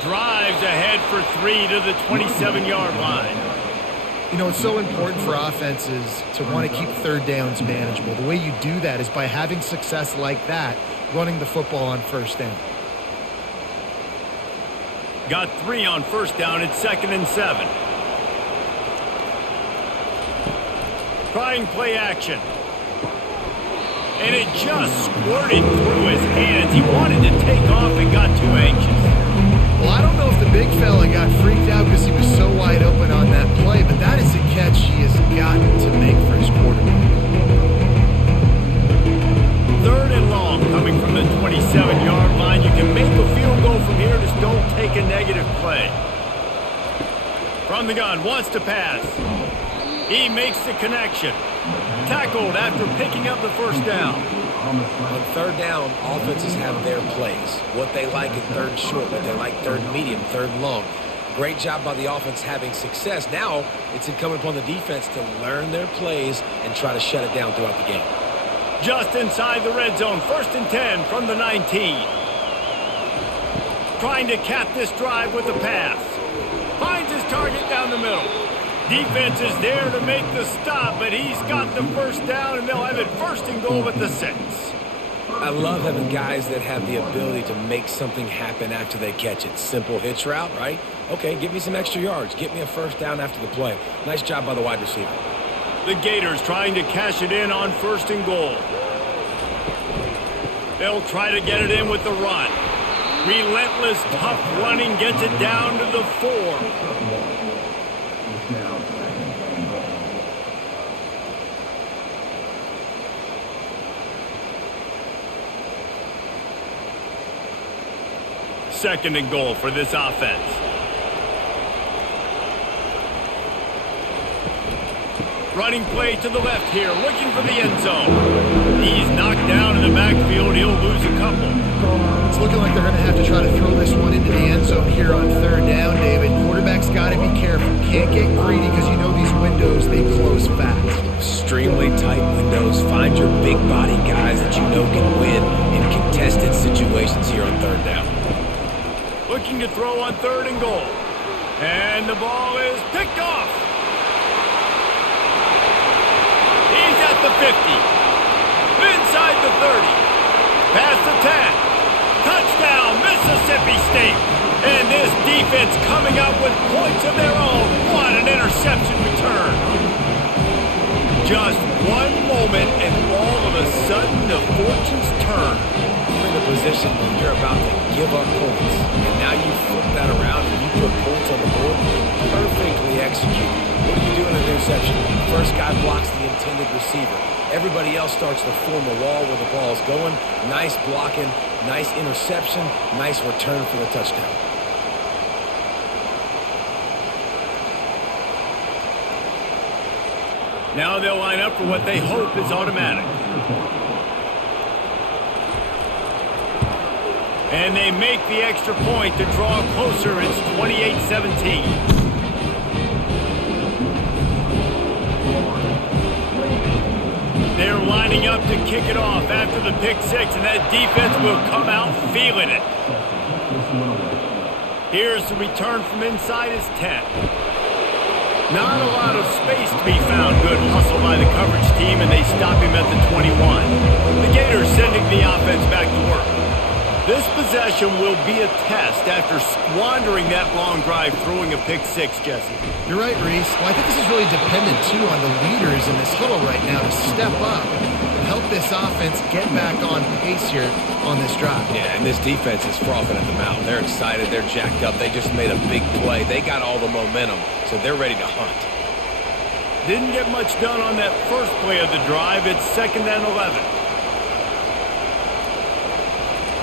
Drives ahead for 3 to the 27-yard line. You know, it's so important for offenses to want to keep third downs manageable. The way you do that is by having success like that, running the football on first down. Got 3 on first down. It's 2nd and 7. Trying play action. And it just squirted through his hands. He wanted to take off and got too anxious. Well, I don't know if the big fella got freaked out because he was so wide open on that play, but that is a catch he has got to make for his quarterback. 3rd and long coming from the 27-yard line. You can make a field goal from here. Just don't take a negative play. From the gun, wants to pass. He makes the connection. Tackled after picking up the first down. On third down, offenses have their plays. What they like in third and short, what they like third and medium, third and long. Great job by the offense having success. Now it's incumbent upon the defense to learn their plays and try to shut it down throughout the game. Just inside the red zone, 1st and 10 from the 19. Trying to cap this drive with a pass. Finds his target down the middle. Defense is there to make the stop, but he's got the first down, and they'll have it 1st and goal at the 6. I love having guys that have the ability to make something happen after they catch it. Simple hitch route, right? Okay, give me some extra yards. Get me a first down after the play. Nice job by the wide receiver. The Gators trying to cash it in on 1st and goal. They'll try to get it in with the run. Relentless, tough running gets it down to the 4. Second and goal for this offense. Running play to the left here, looking for the end zone. He's knocked down in the backfield. He'll lose a couple. It's looking like they're going to have to try to throw this one into the end zone here on 3rd down, David. Quarterback's got to be careful. Can't get greedy because you know these windows, they close fast. Extremely tight windows. Find your big body guys that you know can win in contested situations here on 3rd down. Looking to throw on 3rd and goal. And the ball is picked off. He's at the 50. Inside the 30. Past the 10. Touchdown, Mississippi State. And this defense coming up with points of their own. What an interception return. Just one moment, and all of a sudden, the fortunes turn. You're in a position where you're about to give up points. And now you flip that around and you put points on the board. Perfectly executed. What do you do in an interception? First guy blocks the intended receiver. Everybody else starts to form a wall where the ball is going. Nice blocking, nice interception, nice return for the touchdown. Now they'll line up for what they hope is automatic. And they make the extra point to draw closer. It's 28-17. They're lining up to kick it off after the pick 6, and that defense will come out feeling it. Here's the return from inside his 10. Not a lot of space to be found. Good hustle by the coverage team, and they stop him at the 21. The Gators sending the offense back to work. This possession will be a test after squandering that long drive, throwing a pick six, Jesse. You're right, Reese. Well, I think this is really dependent, too, on the leaders in this huddle right now to step up and help this offense get back on pace here on this drive. Yeah, and this defense is frothing at the mouth. They're excited. They're jacked up. They just made a big play. They got all the momentum, so they're ready to hunt. Didn't get much done on that first play of the drive. It's 2nd and 11.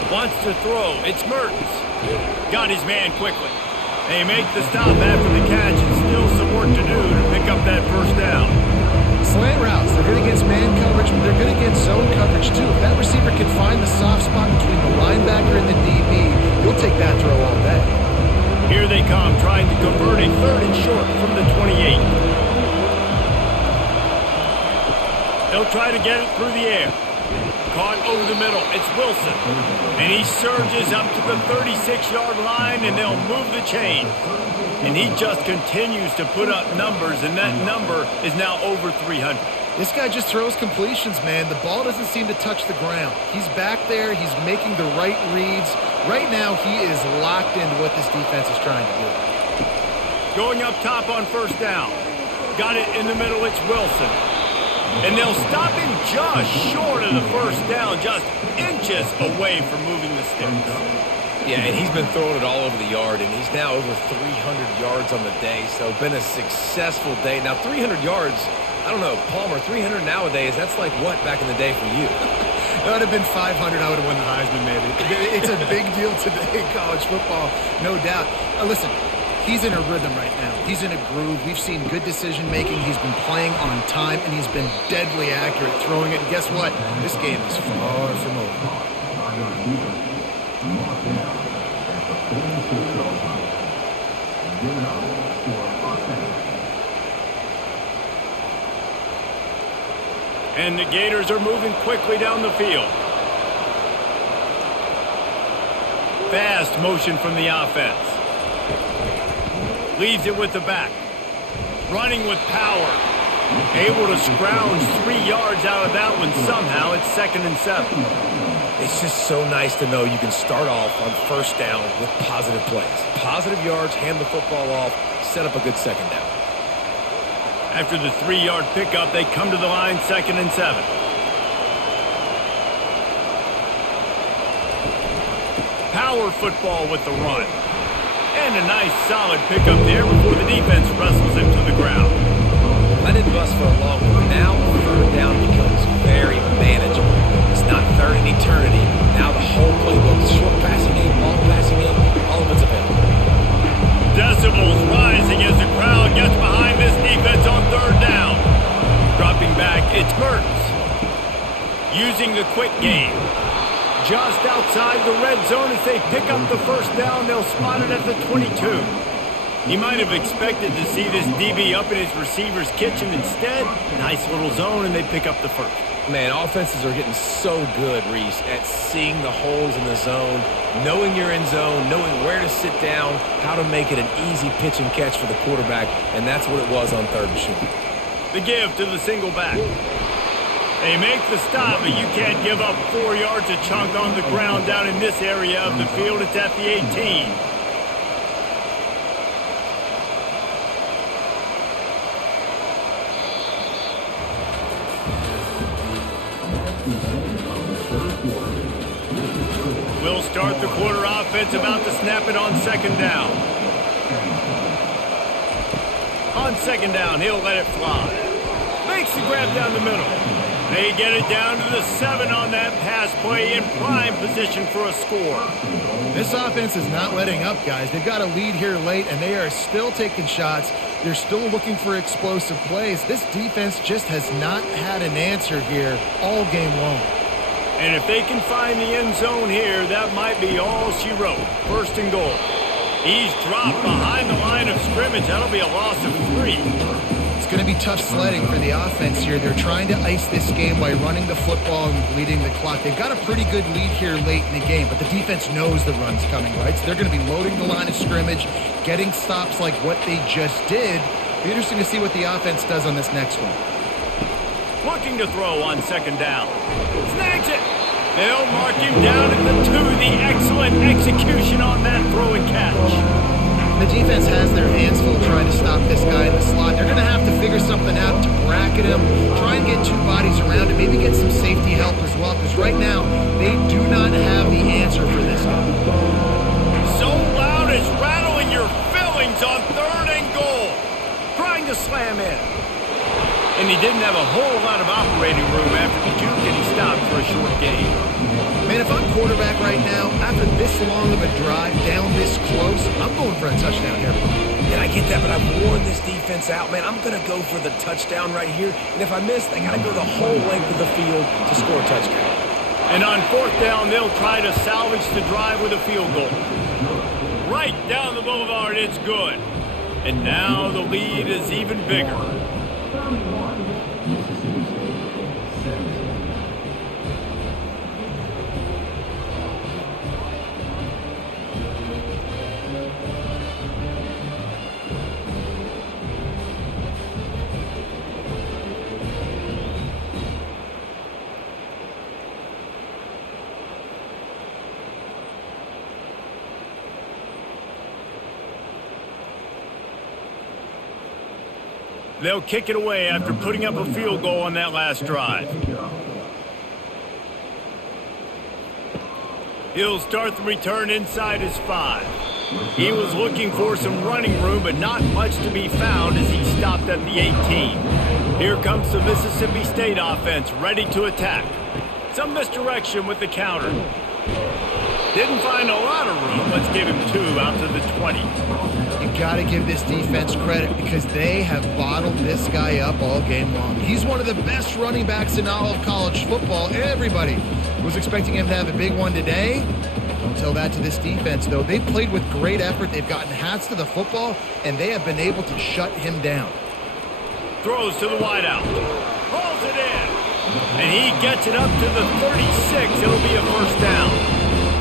Wants to throw. It's Mertens. Got his man quickly. They make the stop after the catch, and still some work to do to pick up that first down. Slant routes, they're good against man coverage, but they're good against zone coverage too. If that receiver can find the soft spot between the linebacker and the DB, you'll take that throw all day. Here they come, trying to convert a 3rd and short from the 28. They'll try to get it through the air. Caught over the middle. It's Wilson. And he surges up to the 36-yard line, and they'll move the chain. And he just continues to put up numbers, and that number is now over 300. This guy just throws completions, man. The ball doesn't seem to touch the ground. He's back there. He's making the right reads. Right now, he is locked into what this defense is trying to do. Going up top on 1st down. Got it in the middle. It's Wilson. And they'll stop him just short of the 1st down, just inches away from moving the sticks. Yeah, and he's been throwing it all over the yard, and he's now over 300 yards on the day, so been a successful day. Now, 300 yards, I don't know, Palmer, 300 nowadays, that's like what back in the day for you? That would have been 500. I would have won the Heisman, maybe. It's a big deal today in college football, no doubt. Listen, he's in a rhythm right now. He's in a groove. We've seen good decision-making. He's been playing on time, and he's been deadly accurate throwing it. And guess what? This game is far from over. And the Gators are moving quickly down the field. Fast motion from the offense. Leaves it with the back. Running with power. Able to scrounge 3 yards out of that one somehow. It's 2nd and 7. It's just so nice to know you can start off on 1st down with positive plays. Positive yards, hand the football off, set up a good 2nd down. After the 3-yard pickup, they come to the line, 2nd and 7. Power football with the run. And a nice solid pickup there before the defense wrestles him to the ground. I didn't bust for a long one. Now 3rd down becomes very manageable. It's not 3rd and eternity. Now the whole playbook, short passing game, long passing game, all of it's available. Decibels rising as the crowd gets behind this defense on 3rd down. Dropping back, it's Mertens. Using the quick game. Just outside the red zone as they pick up the 1st down. They'll spot it at the 22. He might have expected to see this DB up in his receiver's kitchen. Instead, nice little zone, and they pick up the 1st. Man, offenses are getting so good, Reese, at seeing the holes in the zone, knowing you're in zone, knowing where to sit down, how to make it an easy pitch and catch for the quarterback, and that's what it was on 3rd and short. The give to the single back. They make the stop, but you can't give up 4 yards a chunk on the ground down in this area of the field. It's at the 18. We'll start the quarter offense, about to snap it on 2nd down. On 2nd down, he'll let it fly. Makes the grab down the middle. They get it down to the 7 on that pass play, in prime position for a score. This offense is not letting up, guys. They've got a lead here late, and they are still taking shots. They're still looking for explosive plays. This defense just has not had an answer here all game long. And if they can find the end zone here, that might be all she wrote. 1st and goal. He's dropped behind the line of scrimmage. That'll be a loss of 3. It's going to be tough sledding for the offense here. They're trying to ice this game by running the football and bleeding the clock. They've got a pretty good lead here late in the game, but the defense knows the run's coming, right? So they're going to be loading the line of scrimmage, getting stops like what they just did. Be interesting to see what the offense does on this next one. Looking to throw on second down. Snags it. They'll mark him down at the 2. The excellent execution on that throw and catch. The defense has their hands full trying to stop this guy in the slot. They're going to have to figure something out to bracket him, try and get 2 bodies around him, maybe get some safety help as well, because right now they do not have the answer for this guy. So loud it's rattling your fillings on 3rd and goal. Trying to slam in. And he didn't have a whole lot of operating room after the juke, and he stopped for a short gain. Man, if I'm quarterback right now, after this long of a drive down this close, I'm going for a touchdown here. And I get that, but I've worn this defense out, man. I'm going to go for the touchdown right here. And if I miss, they got to go the whole length of the field to score a touchdown. And on 4th down, they'll try to salvage the drive with a field goal. Right down the boulevard, it's good. And now the lead is even bigger. They'll kick it away after putting up a field goal on that last drive. He'll start the return inside his 5. He was looking for some running room, but not much to be found as he stopped at the 18. Here comes the Mississippi State offense, ready to attack. Some misdirection with the counter. Didn't find a lot of room. Let's give him 2 out to the 20. You got to give this defense credit because they have bottled this guy up all game long. He's one of the best running backs in all of college football. Everybody was expecting him to have a big one today. Don't tell that to this defense, though. They played with great effort. They've gotten hats to the football, and they have been able to shut him down. Throws to the wideout. Hauls it in. And he gets it up to the 36. It'll be a first down.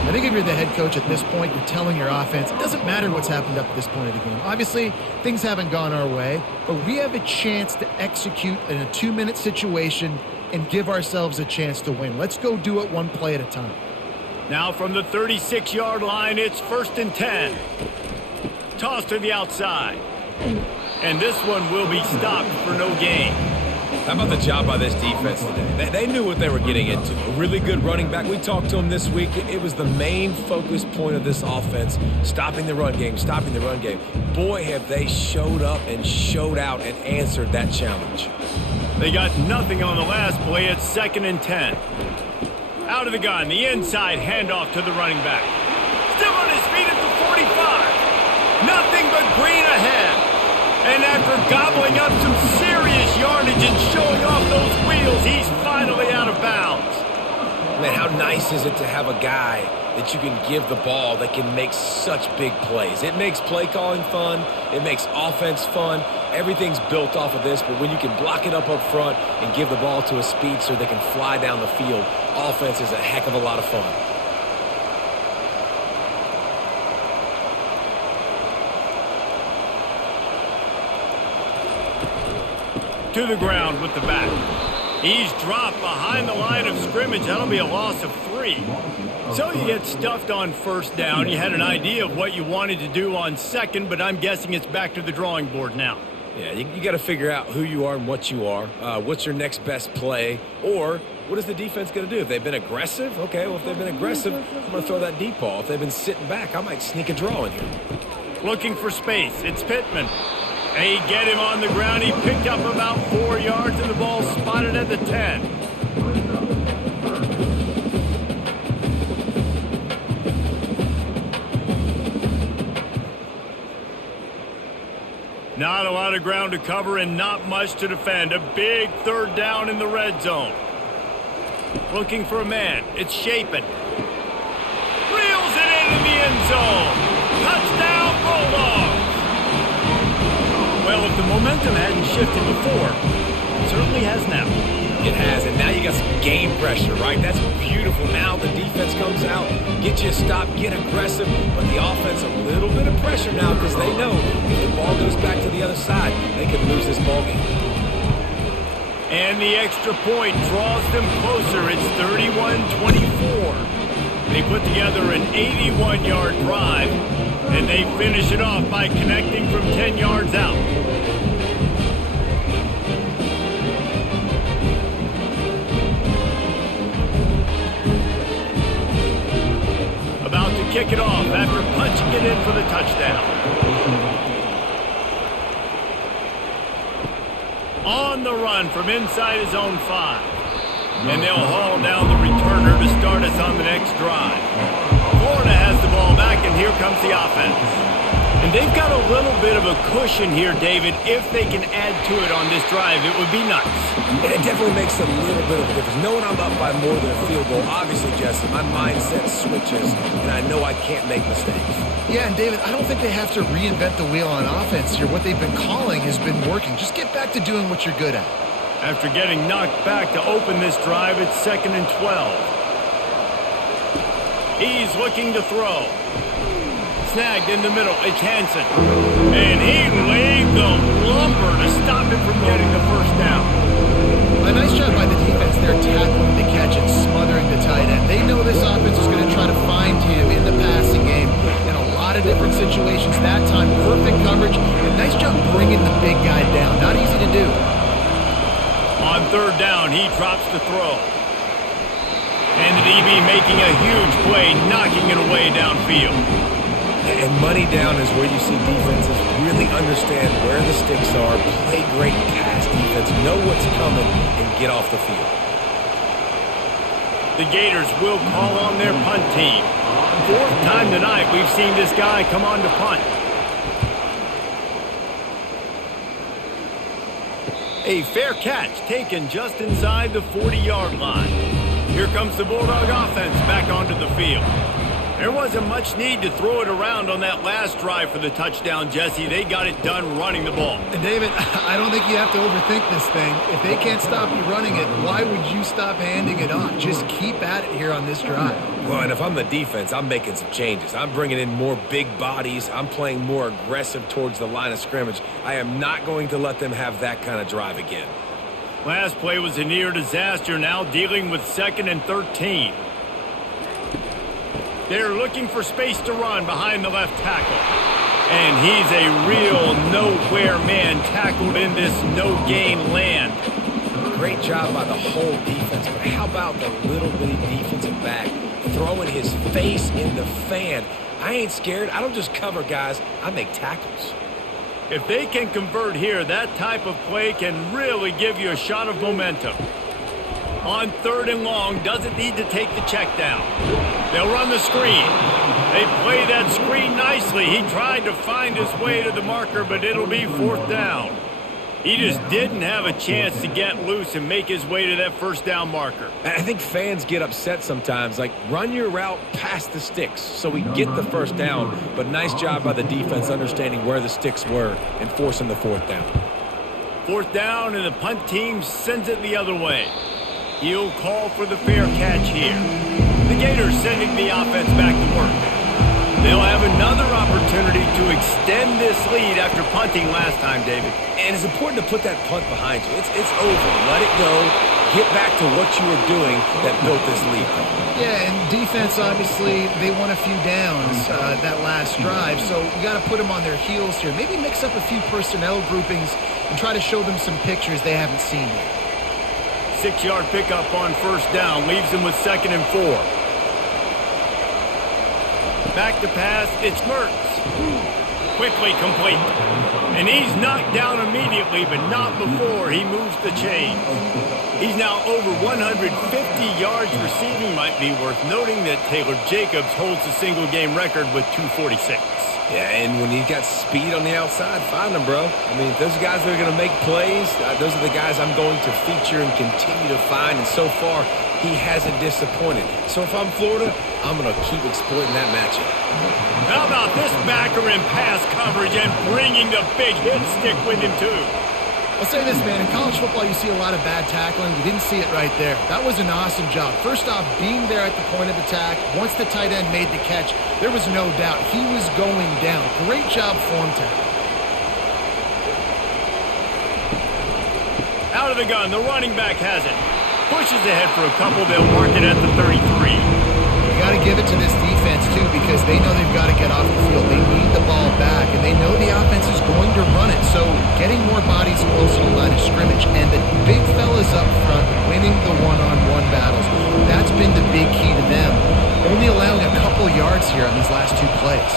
I think if you're the head coach at this point, you're telling your offense, it doesn't matter what's happened up to this point of the game. Obviously, things haven't gone our way, but we have a chance to execute in a 2-minute situation and give ourselves a chance to win. Let's go do it one play at a time. Now from the 36-yard line, it's 1st and 10. Toss to the outside. And this one will be stopped for no gain. How about the job by this defense today? They knew what they were getting into. A really good running back. We talked to him this week. It was the main focus point of this offense, stopping the run game, stopping the run game. Boy, have they showed up and showed out and answered that challenge. They got nothing on the last play. It's 2nd and 10. Out of the gun, the inside handoff to the running back. Still on his feet at the 45. Nothing but green ahead. And after gobbling up some serious yardage and showing off those wheels, he's finally out of bounds. Man, how nice is it to have a guy that you can give the ball that can make such big plays? It makes play calling fun. It makes offense fun. Everything's built off of this, but when you can block it up front and give the ball to a speedster that can fly down the field, offense is a heck of a lot of fun. To the ground with the back. He's dropped behind the line of scrimmage. That'll be a loss of 3. So you get stuffed on 1st down. You had an idea of what you wanted to do on 2nd, but I'm guessing it's back to the drawing board now. Yeah, you got to figure out who you are and what you are. What's your next best play? Or what is the defense going to do? If they've been aggressive, okay, well, if they've been aggressive, I'm going to throw that deep ball. If they've been sitting back, I might sneak a draw in here. Looking for space. It's Pittman. They get him on the ground. He picked up about 4 yards, and the ball spotted at the 10. Not a lot of ground to cover and not much to defend. A big 3rd down in the red zone. Looking for a man. It's Shapen. Reels it in the end zone. Touchdown, Bulldogs. Well, if the momentum hadn't shifted before, it certainly has now. It has, and now you got some game pressure, right? That's beautiful. Now the defense comes out, get you a stop, get aggressive, but the offense a little bit of pressure now because they know if the ball goes back to the other side, they could lose this ball game. And the extra point draws them closer. It's 31-24. They put together an 81-yard drive, and they finish it off by connecting from 10 yards out. About to kick it off after punching it in for the touchdown. On the run from inside his own 5. And they'll haul down the returner to start us on the next drive. Florida has the ball back, and here comes the offense. And they've got a little bit of a cushion here, David. If they can add to it on this drive, it would be nice. And it definitely makes a little bit of a difference. Knowing I'm up by more than a field goal, obviously, Jesse, my mindset switches, and I know I can't make mistakes. Yeah, and David, I don't think they have to reinvent the wheel on offense here. What they've been calling has been working. Just get back to doing what you're good at. After getting knocked back to open this drive, it's 2nd and 12. He's looking to throw. Snagged in the middle, it's Hansen. And he laid the lumber to stop him from getting the first down. A nice job by the defense there tackling the catch and smothering the tight end. They know this offense is going to try to find him in the passing game in a lot of different situations. That time, perfect coverage, and nice job bringing the big guy down. Not easy to do. On 3rd down, he drops to throw. And the DB making a huge play, knocking it away downfield. And money down is where you see defenses really understand where the sticks are, play great pass defense, know what's coming, and get off the field. The Gators will call on their punt team. 4th time tonight we've seen this guy come on to punt. A fair catch taken just inside the 40-yard line. Here comes the Bulldog offense back onto the field. There wasn't much need to throw it around on that last drive for the touchdown, Jesse. They got it done running the ball. And David, I don't think you have to overthink this thing. If they can't stop you running it, why would you stop handing it off? Just keep at it here on this drive. Well, and if I'm the defense, I'm making some changes. I'm bringing in more big bodies. I'm playing more aggressive towards the line of scrimmage. I am not going to let them have that kind of drive again. Last play was a near disaster, now dealing with 2nd and 13. They're looking for space to run behind the left tackle. And he's a real nowhere man tackled in this no-gain land. Great job by the whole defense, but how about the little bitty defensive back throwing his face in the fan? I ain't scared. I don't just cover guys. I make tackles. If they can convert here, that type of play can really give you a shot of momentum. On 3rd and long, doesn't need to take the check down. They'll run the screen. They play that screen nicely. He tried to find his way to the marker, but it'll be 4th down. He just didn't have a chance to get loose and make his way to that 1st down marker. I think fans get upset sometimes, like run your route past the sticks so we get the 1st down, but nice job by the defense understanding where the sticks were and forcing the 4th down. 4th down, and the punt team sends it the other way. He'll call for the fair catch here. The Gators sending the offense back to work. They'll have another opportunity to extend this lead after punting last time, David. And it's important to put that punt behind you. It's over. Let it go. Get back to what you were doing that built this lead. Yeah, and defense, obviously, they won a few downs that last drive, so you got to put them on their heels here. Maybe mix up a few personnel groupings and try to show them some pictures they haven't seen yet. 6-yard pickup on 1st down leaves them with 2nd and 4. Back to pass, it's Mertz. Quickly complete. And he's knocked down immediately, but not before he moves the chains. He's now over 150 yards receiving. Might be worth noting that Taylor Jacobs holds the single-game record with 246. Yeah, and when you got speed on the outside, find them, bro. I mean, those guys that are going to make plays, those are the guys I'm going to feature and continue to find. And so far, he hasn't disappointed. So if I'm Florida, I'm going to keep exploiting that matchup. How about this backer in pass coverage and bringing the big hit stick with him, too? I'll say this, man. In college football, you see a lot of bad tackling. You didn't see it right there. That was an awesome job. First off, being there at the point of attack. Once the tight end made the catch, there was no doubt he was going down. Great job form tackle. Out of the gun, the running back has it. Pushes ahead for a couple. They'll mark it at the 33. You got to give it to this defense, too, because they know they've got to get off the field. They need the ball back, and they know the offense is going to run it. So getting more bodies close to the line of scrimmage and the big fellas up front winning the one-on-one battles, that's been the big key to them. Only allowing a couple yards here on these last 2 plays.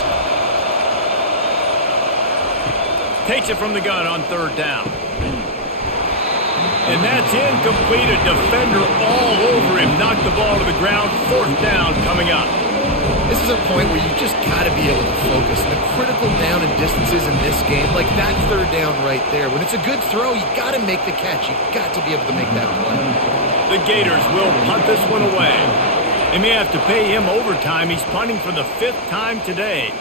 Takes it from the gun on 3rd down. And that's incomplete. A defender all over him. Knocked the ball to the ground. 4th down coming up. This is a point where you just got to be able to focus. The critical down and distances in this game, like that 3rd down right there. When it's a good throw, you got to make the catch. You got to be able to make that play. The Gators will punt this one away. They may have to pay him overtime. He's punting for the 5th time today.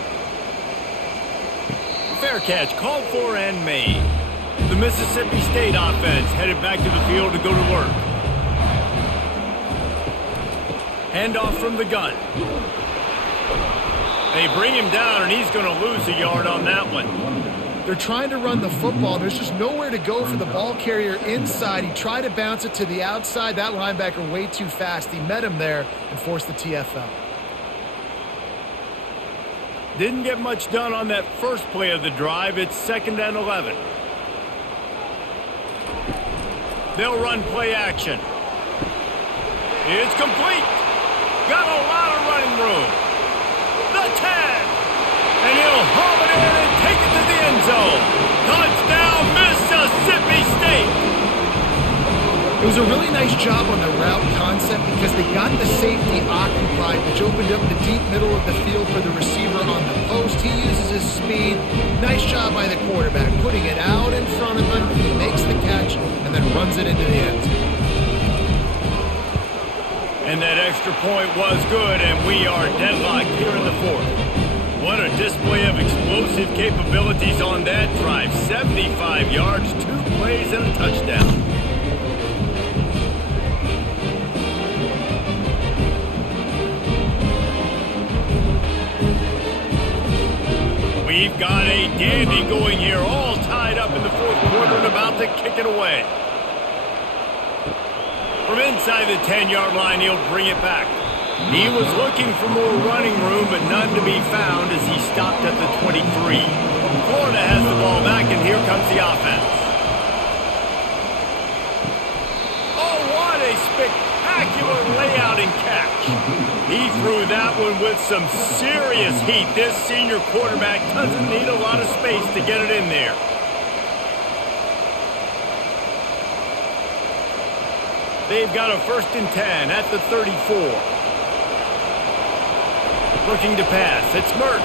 Fair catch called for and made. The Mississippi State offense headed back to the field to go to work. Handoff from the gun. They bring him down, and he's going to lose a yard on that one. They're trying to run the football. There's just nowhere to go for the ball carrier inside. He tried to bounce it to the outside. That linebacker way too fast. He met him there and forced the TFL. Didn't get much done on that first play of the drive. It's 2nd and 11. They'll run play action. It's complete. Got a lot of running room. The 10. And he'll haul it in and take it to the end zone. Touchdown, Mississippi State. It was a really nice job on the route concept because they got the safety occupied, which opened up the deep middle of the field for the receiver on the post. He uses his speed. Nice job by the quarterback, putting it out in front of him. He makes the catch and then runs it into the end zone. And that extra point was good, and we are deadlocked here in the 4th. What a display of explosive capabilities on that drive. 75 yards, 2 plays, and a touchdown. We've got a dandy going here, all tied up in the 4th quarter and about to kick it away. From inside the 10-yard line, he'll bring it back. He was looking for more running room, but none to be found as he stopped at the 23. Florida has the ball back, and here comes the offense. Oh, what a spectacular layout and catch. He threw that one with some serious heat. This senior quarterback doesn't need a lot of space to get it in there. They've got a 1st and 10 at the 34. Looking to pass. It's Mertz.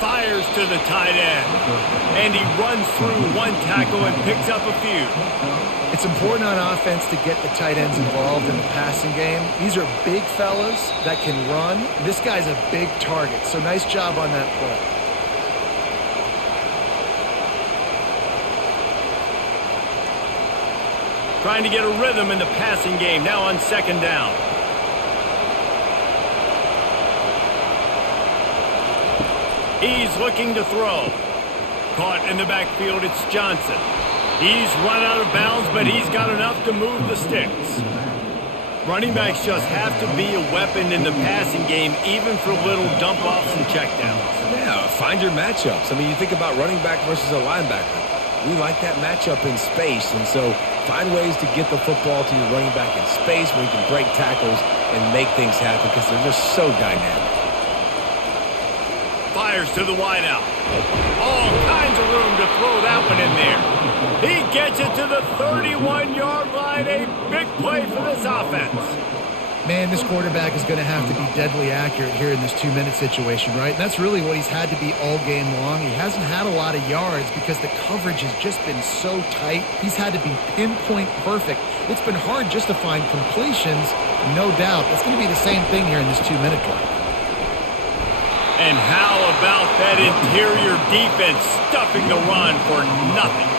Fires to the tight end. And he runs through 1 tackle and picks up a few. It's important on offense to get the tight ends involved in the passing game. These are big fellas that can run. This guy's a big target, so nice job on that play. Trying to get a rhythm in the passing game now on 2nd down. He's looking to throw. Caught in the backfield, it's Johnson. He's run out of bounds, but he's got enough to move the sticks. Running backs just have to be a weapon in the passing game, even for little dump-offs and checkdowns. Yeah, find your matchups. I mean, you think about running back versus a linebacker. We like that matchup in space, and so find ways to get the football to your running back in space where you can break tackles and make things happen because they're just so dynamic. Fires to the wideout. All kinds of room to throw that one in there. He gets it to the 31-yard line. A big play for this offense. Man, this quarterback is going to have to be deadly accurate here in this 2-minute situation, right? And that's really what he's had to be all game long. He hasn't had a lot of yards because the coverage has just been so tight. He's had to be pinpoint perfect. It's been hard just to find completions, no doubt. It's going to be the same thing here in this 2-minute drive. And how about that interior defense stuffing the run for nothing?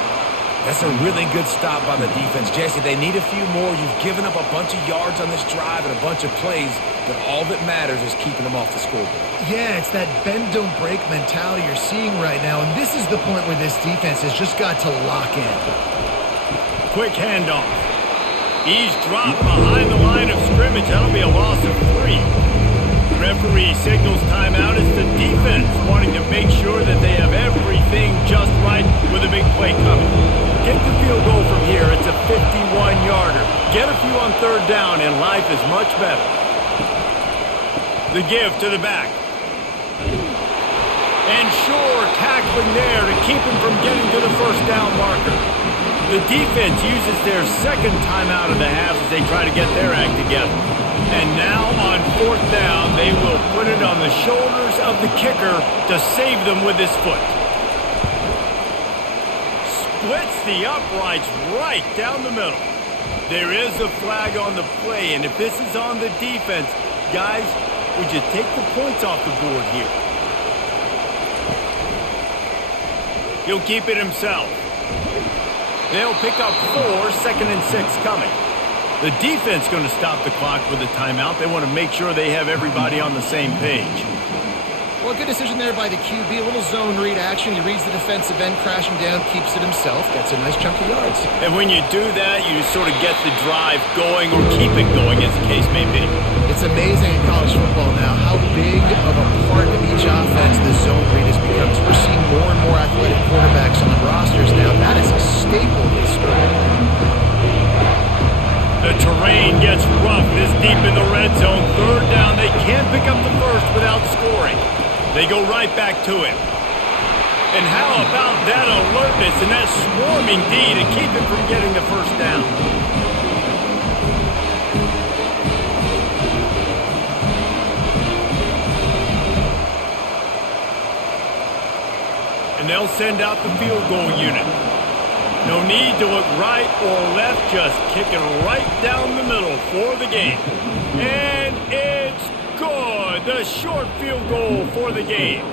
That's a really good stop by the defense. Jesse, they need a few more. You've given up a bunch of yards on this drive and a bunch of plays, but all that matters is keeping them off the scoreboard. Yeah, it's that bend, don't break mentality you're seeing right now, and this is the point where this defense has just got to lock in. Quick handoff. He's dropped behind the line of scrimmage. That'll be a loss of 3. Referee signals timeout. It's the defense wanting to make sure that they have everything just right with a big play coming. Get the field goal from here. It's a 51-yarder. Get a few on 3rd down, and life is much better. The give to the back. And sure, tackling there to keep him from getting to the 1st down marker. The defense uses their 2nd timeout of the half as they try to get their act together. And now on 4th down, they will put it on the shoulders of the kicker to save them with his foot. Splits the uprights right down the middle. There is a flag on the play, and if this is on the defense, guys, would you take the points off the board here? He'll keep it himself. They'll pick up 4, 2nd and 6 coming. The defense going to stop the clock with a timeout. They want to make sure they have everybody on the same page. Well, good decision there by the QB. A little zone read action. He reads the defensive end crashing down, keeps it himself, gets a nice chunk of yards. And when you do that, you sort of get the drive going or keep it going, as the case may be. It's amazing in college football now how big of a part of each offense the zone read has become. We're seeing more and more athletic quarterbacks on rosters now. That is a staple of this sport. The terrain gets rough this deep in the red zone. 3rd down, they can't pick up the 1st without scoring. They go right back to it. And how about that alertness and that swarming D to keep him from getting the 1st down? And they'll send out the field goal unit. No need to look right or left, just kick it right down the middle for the game. And it's good. The short field goal for the game.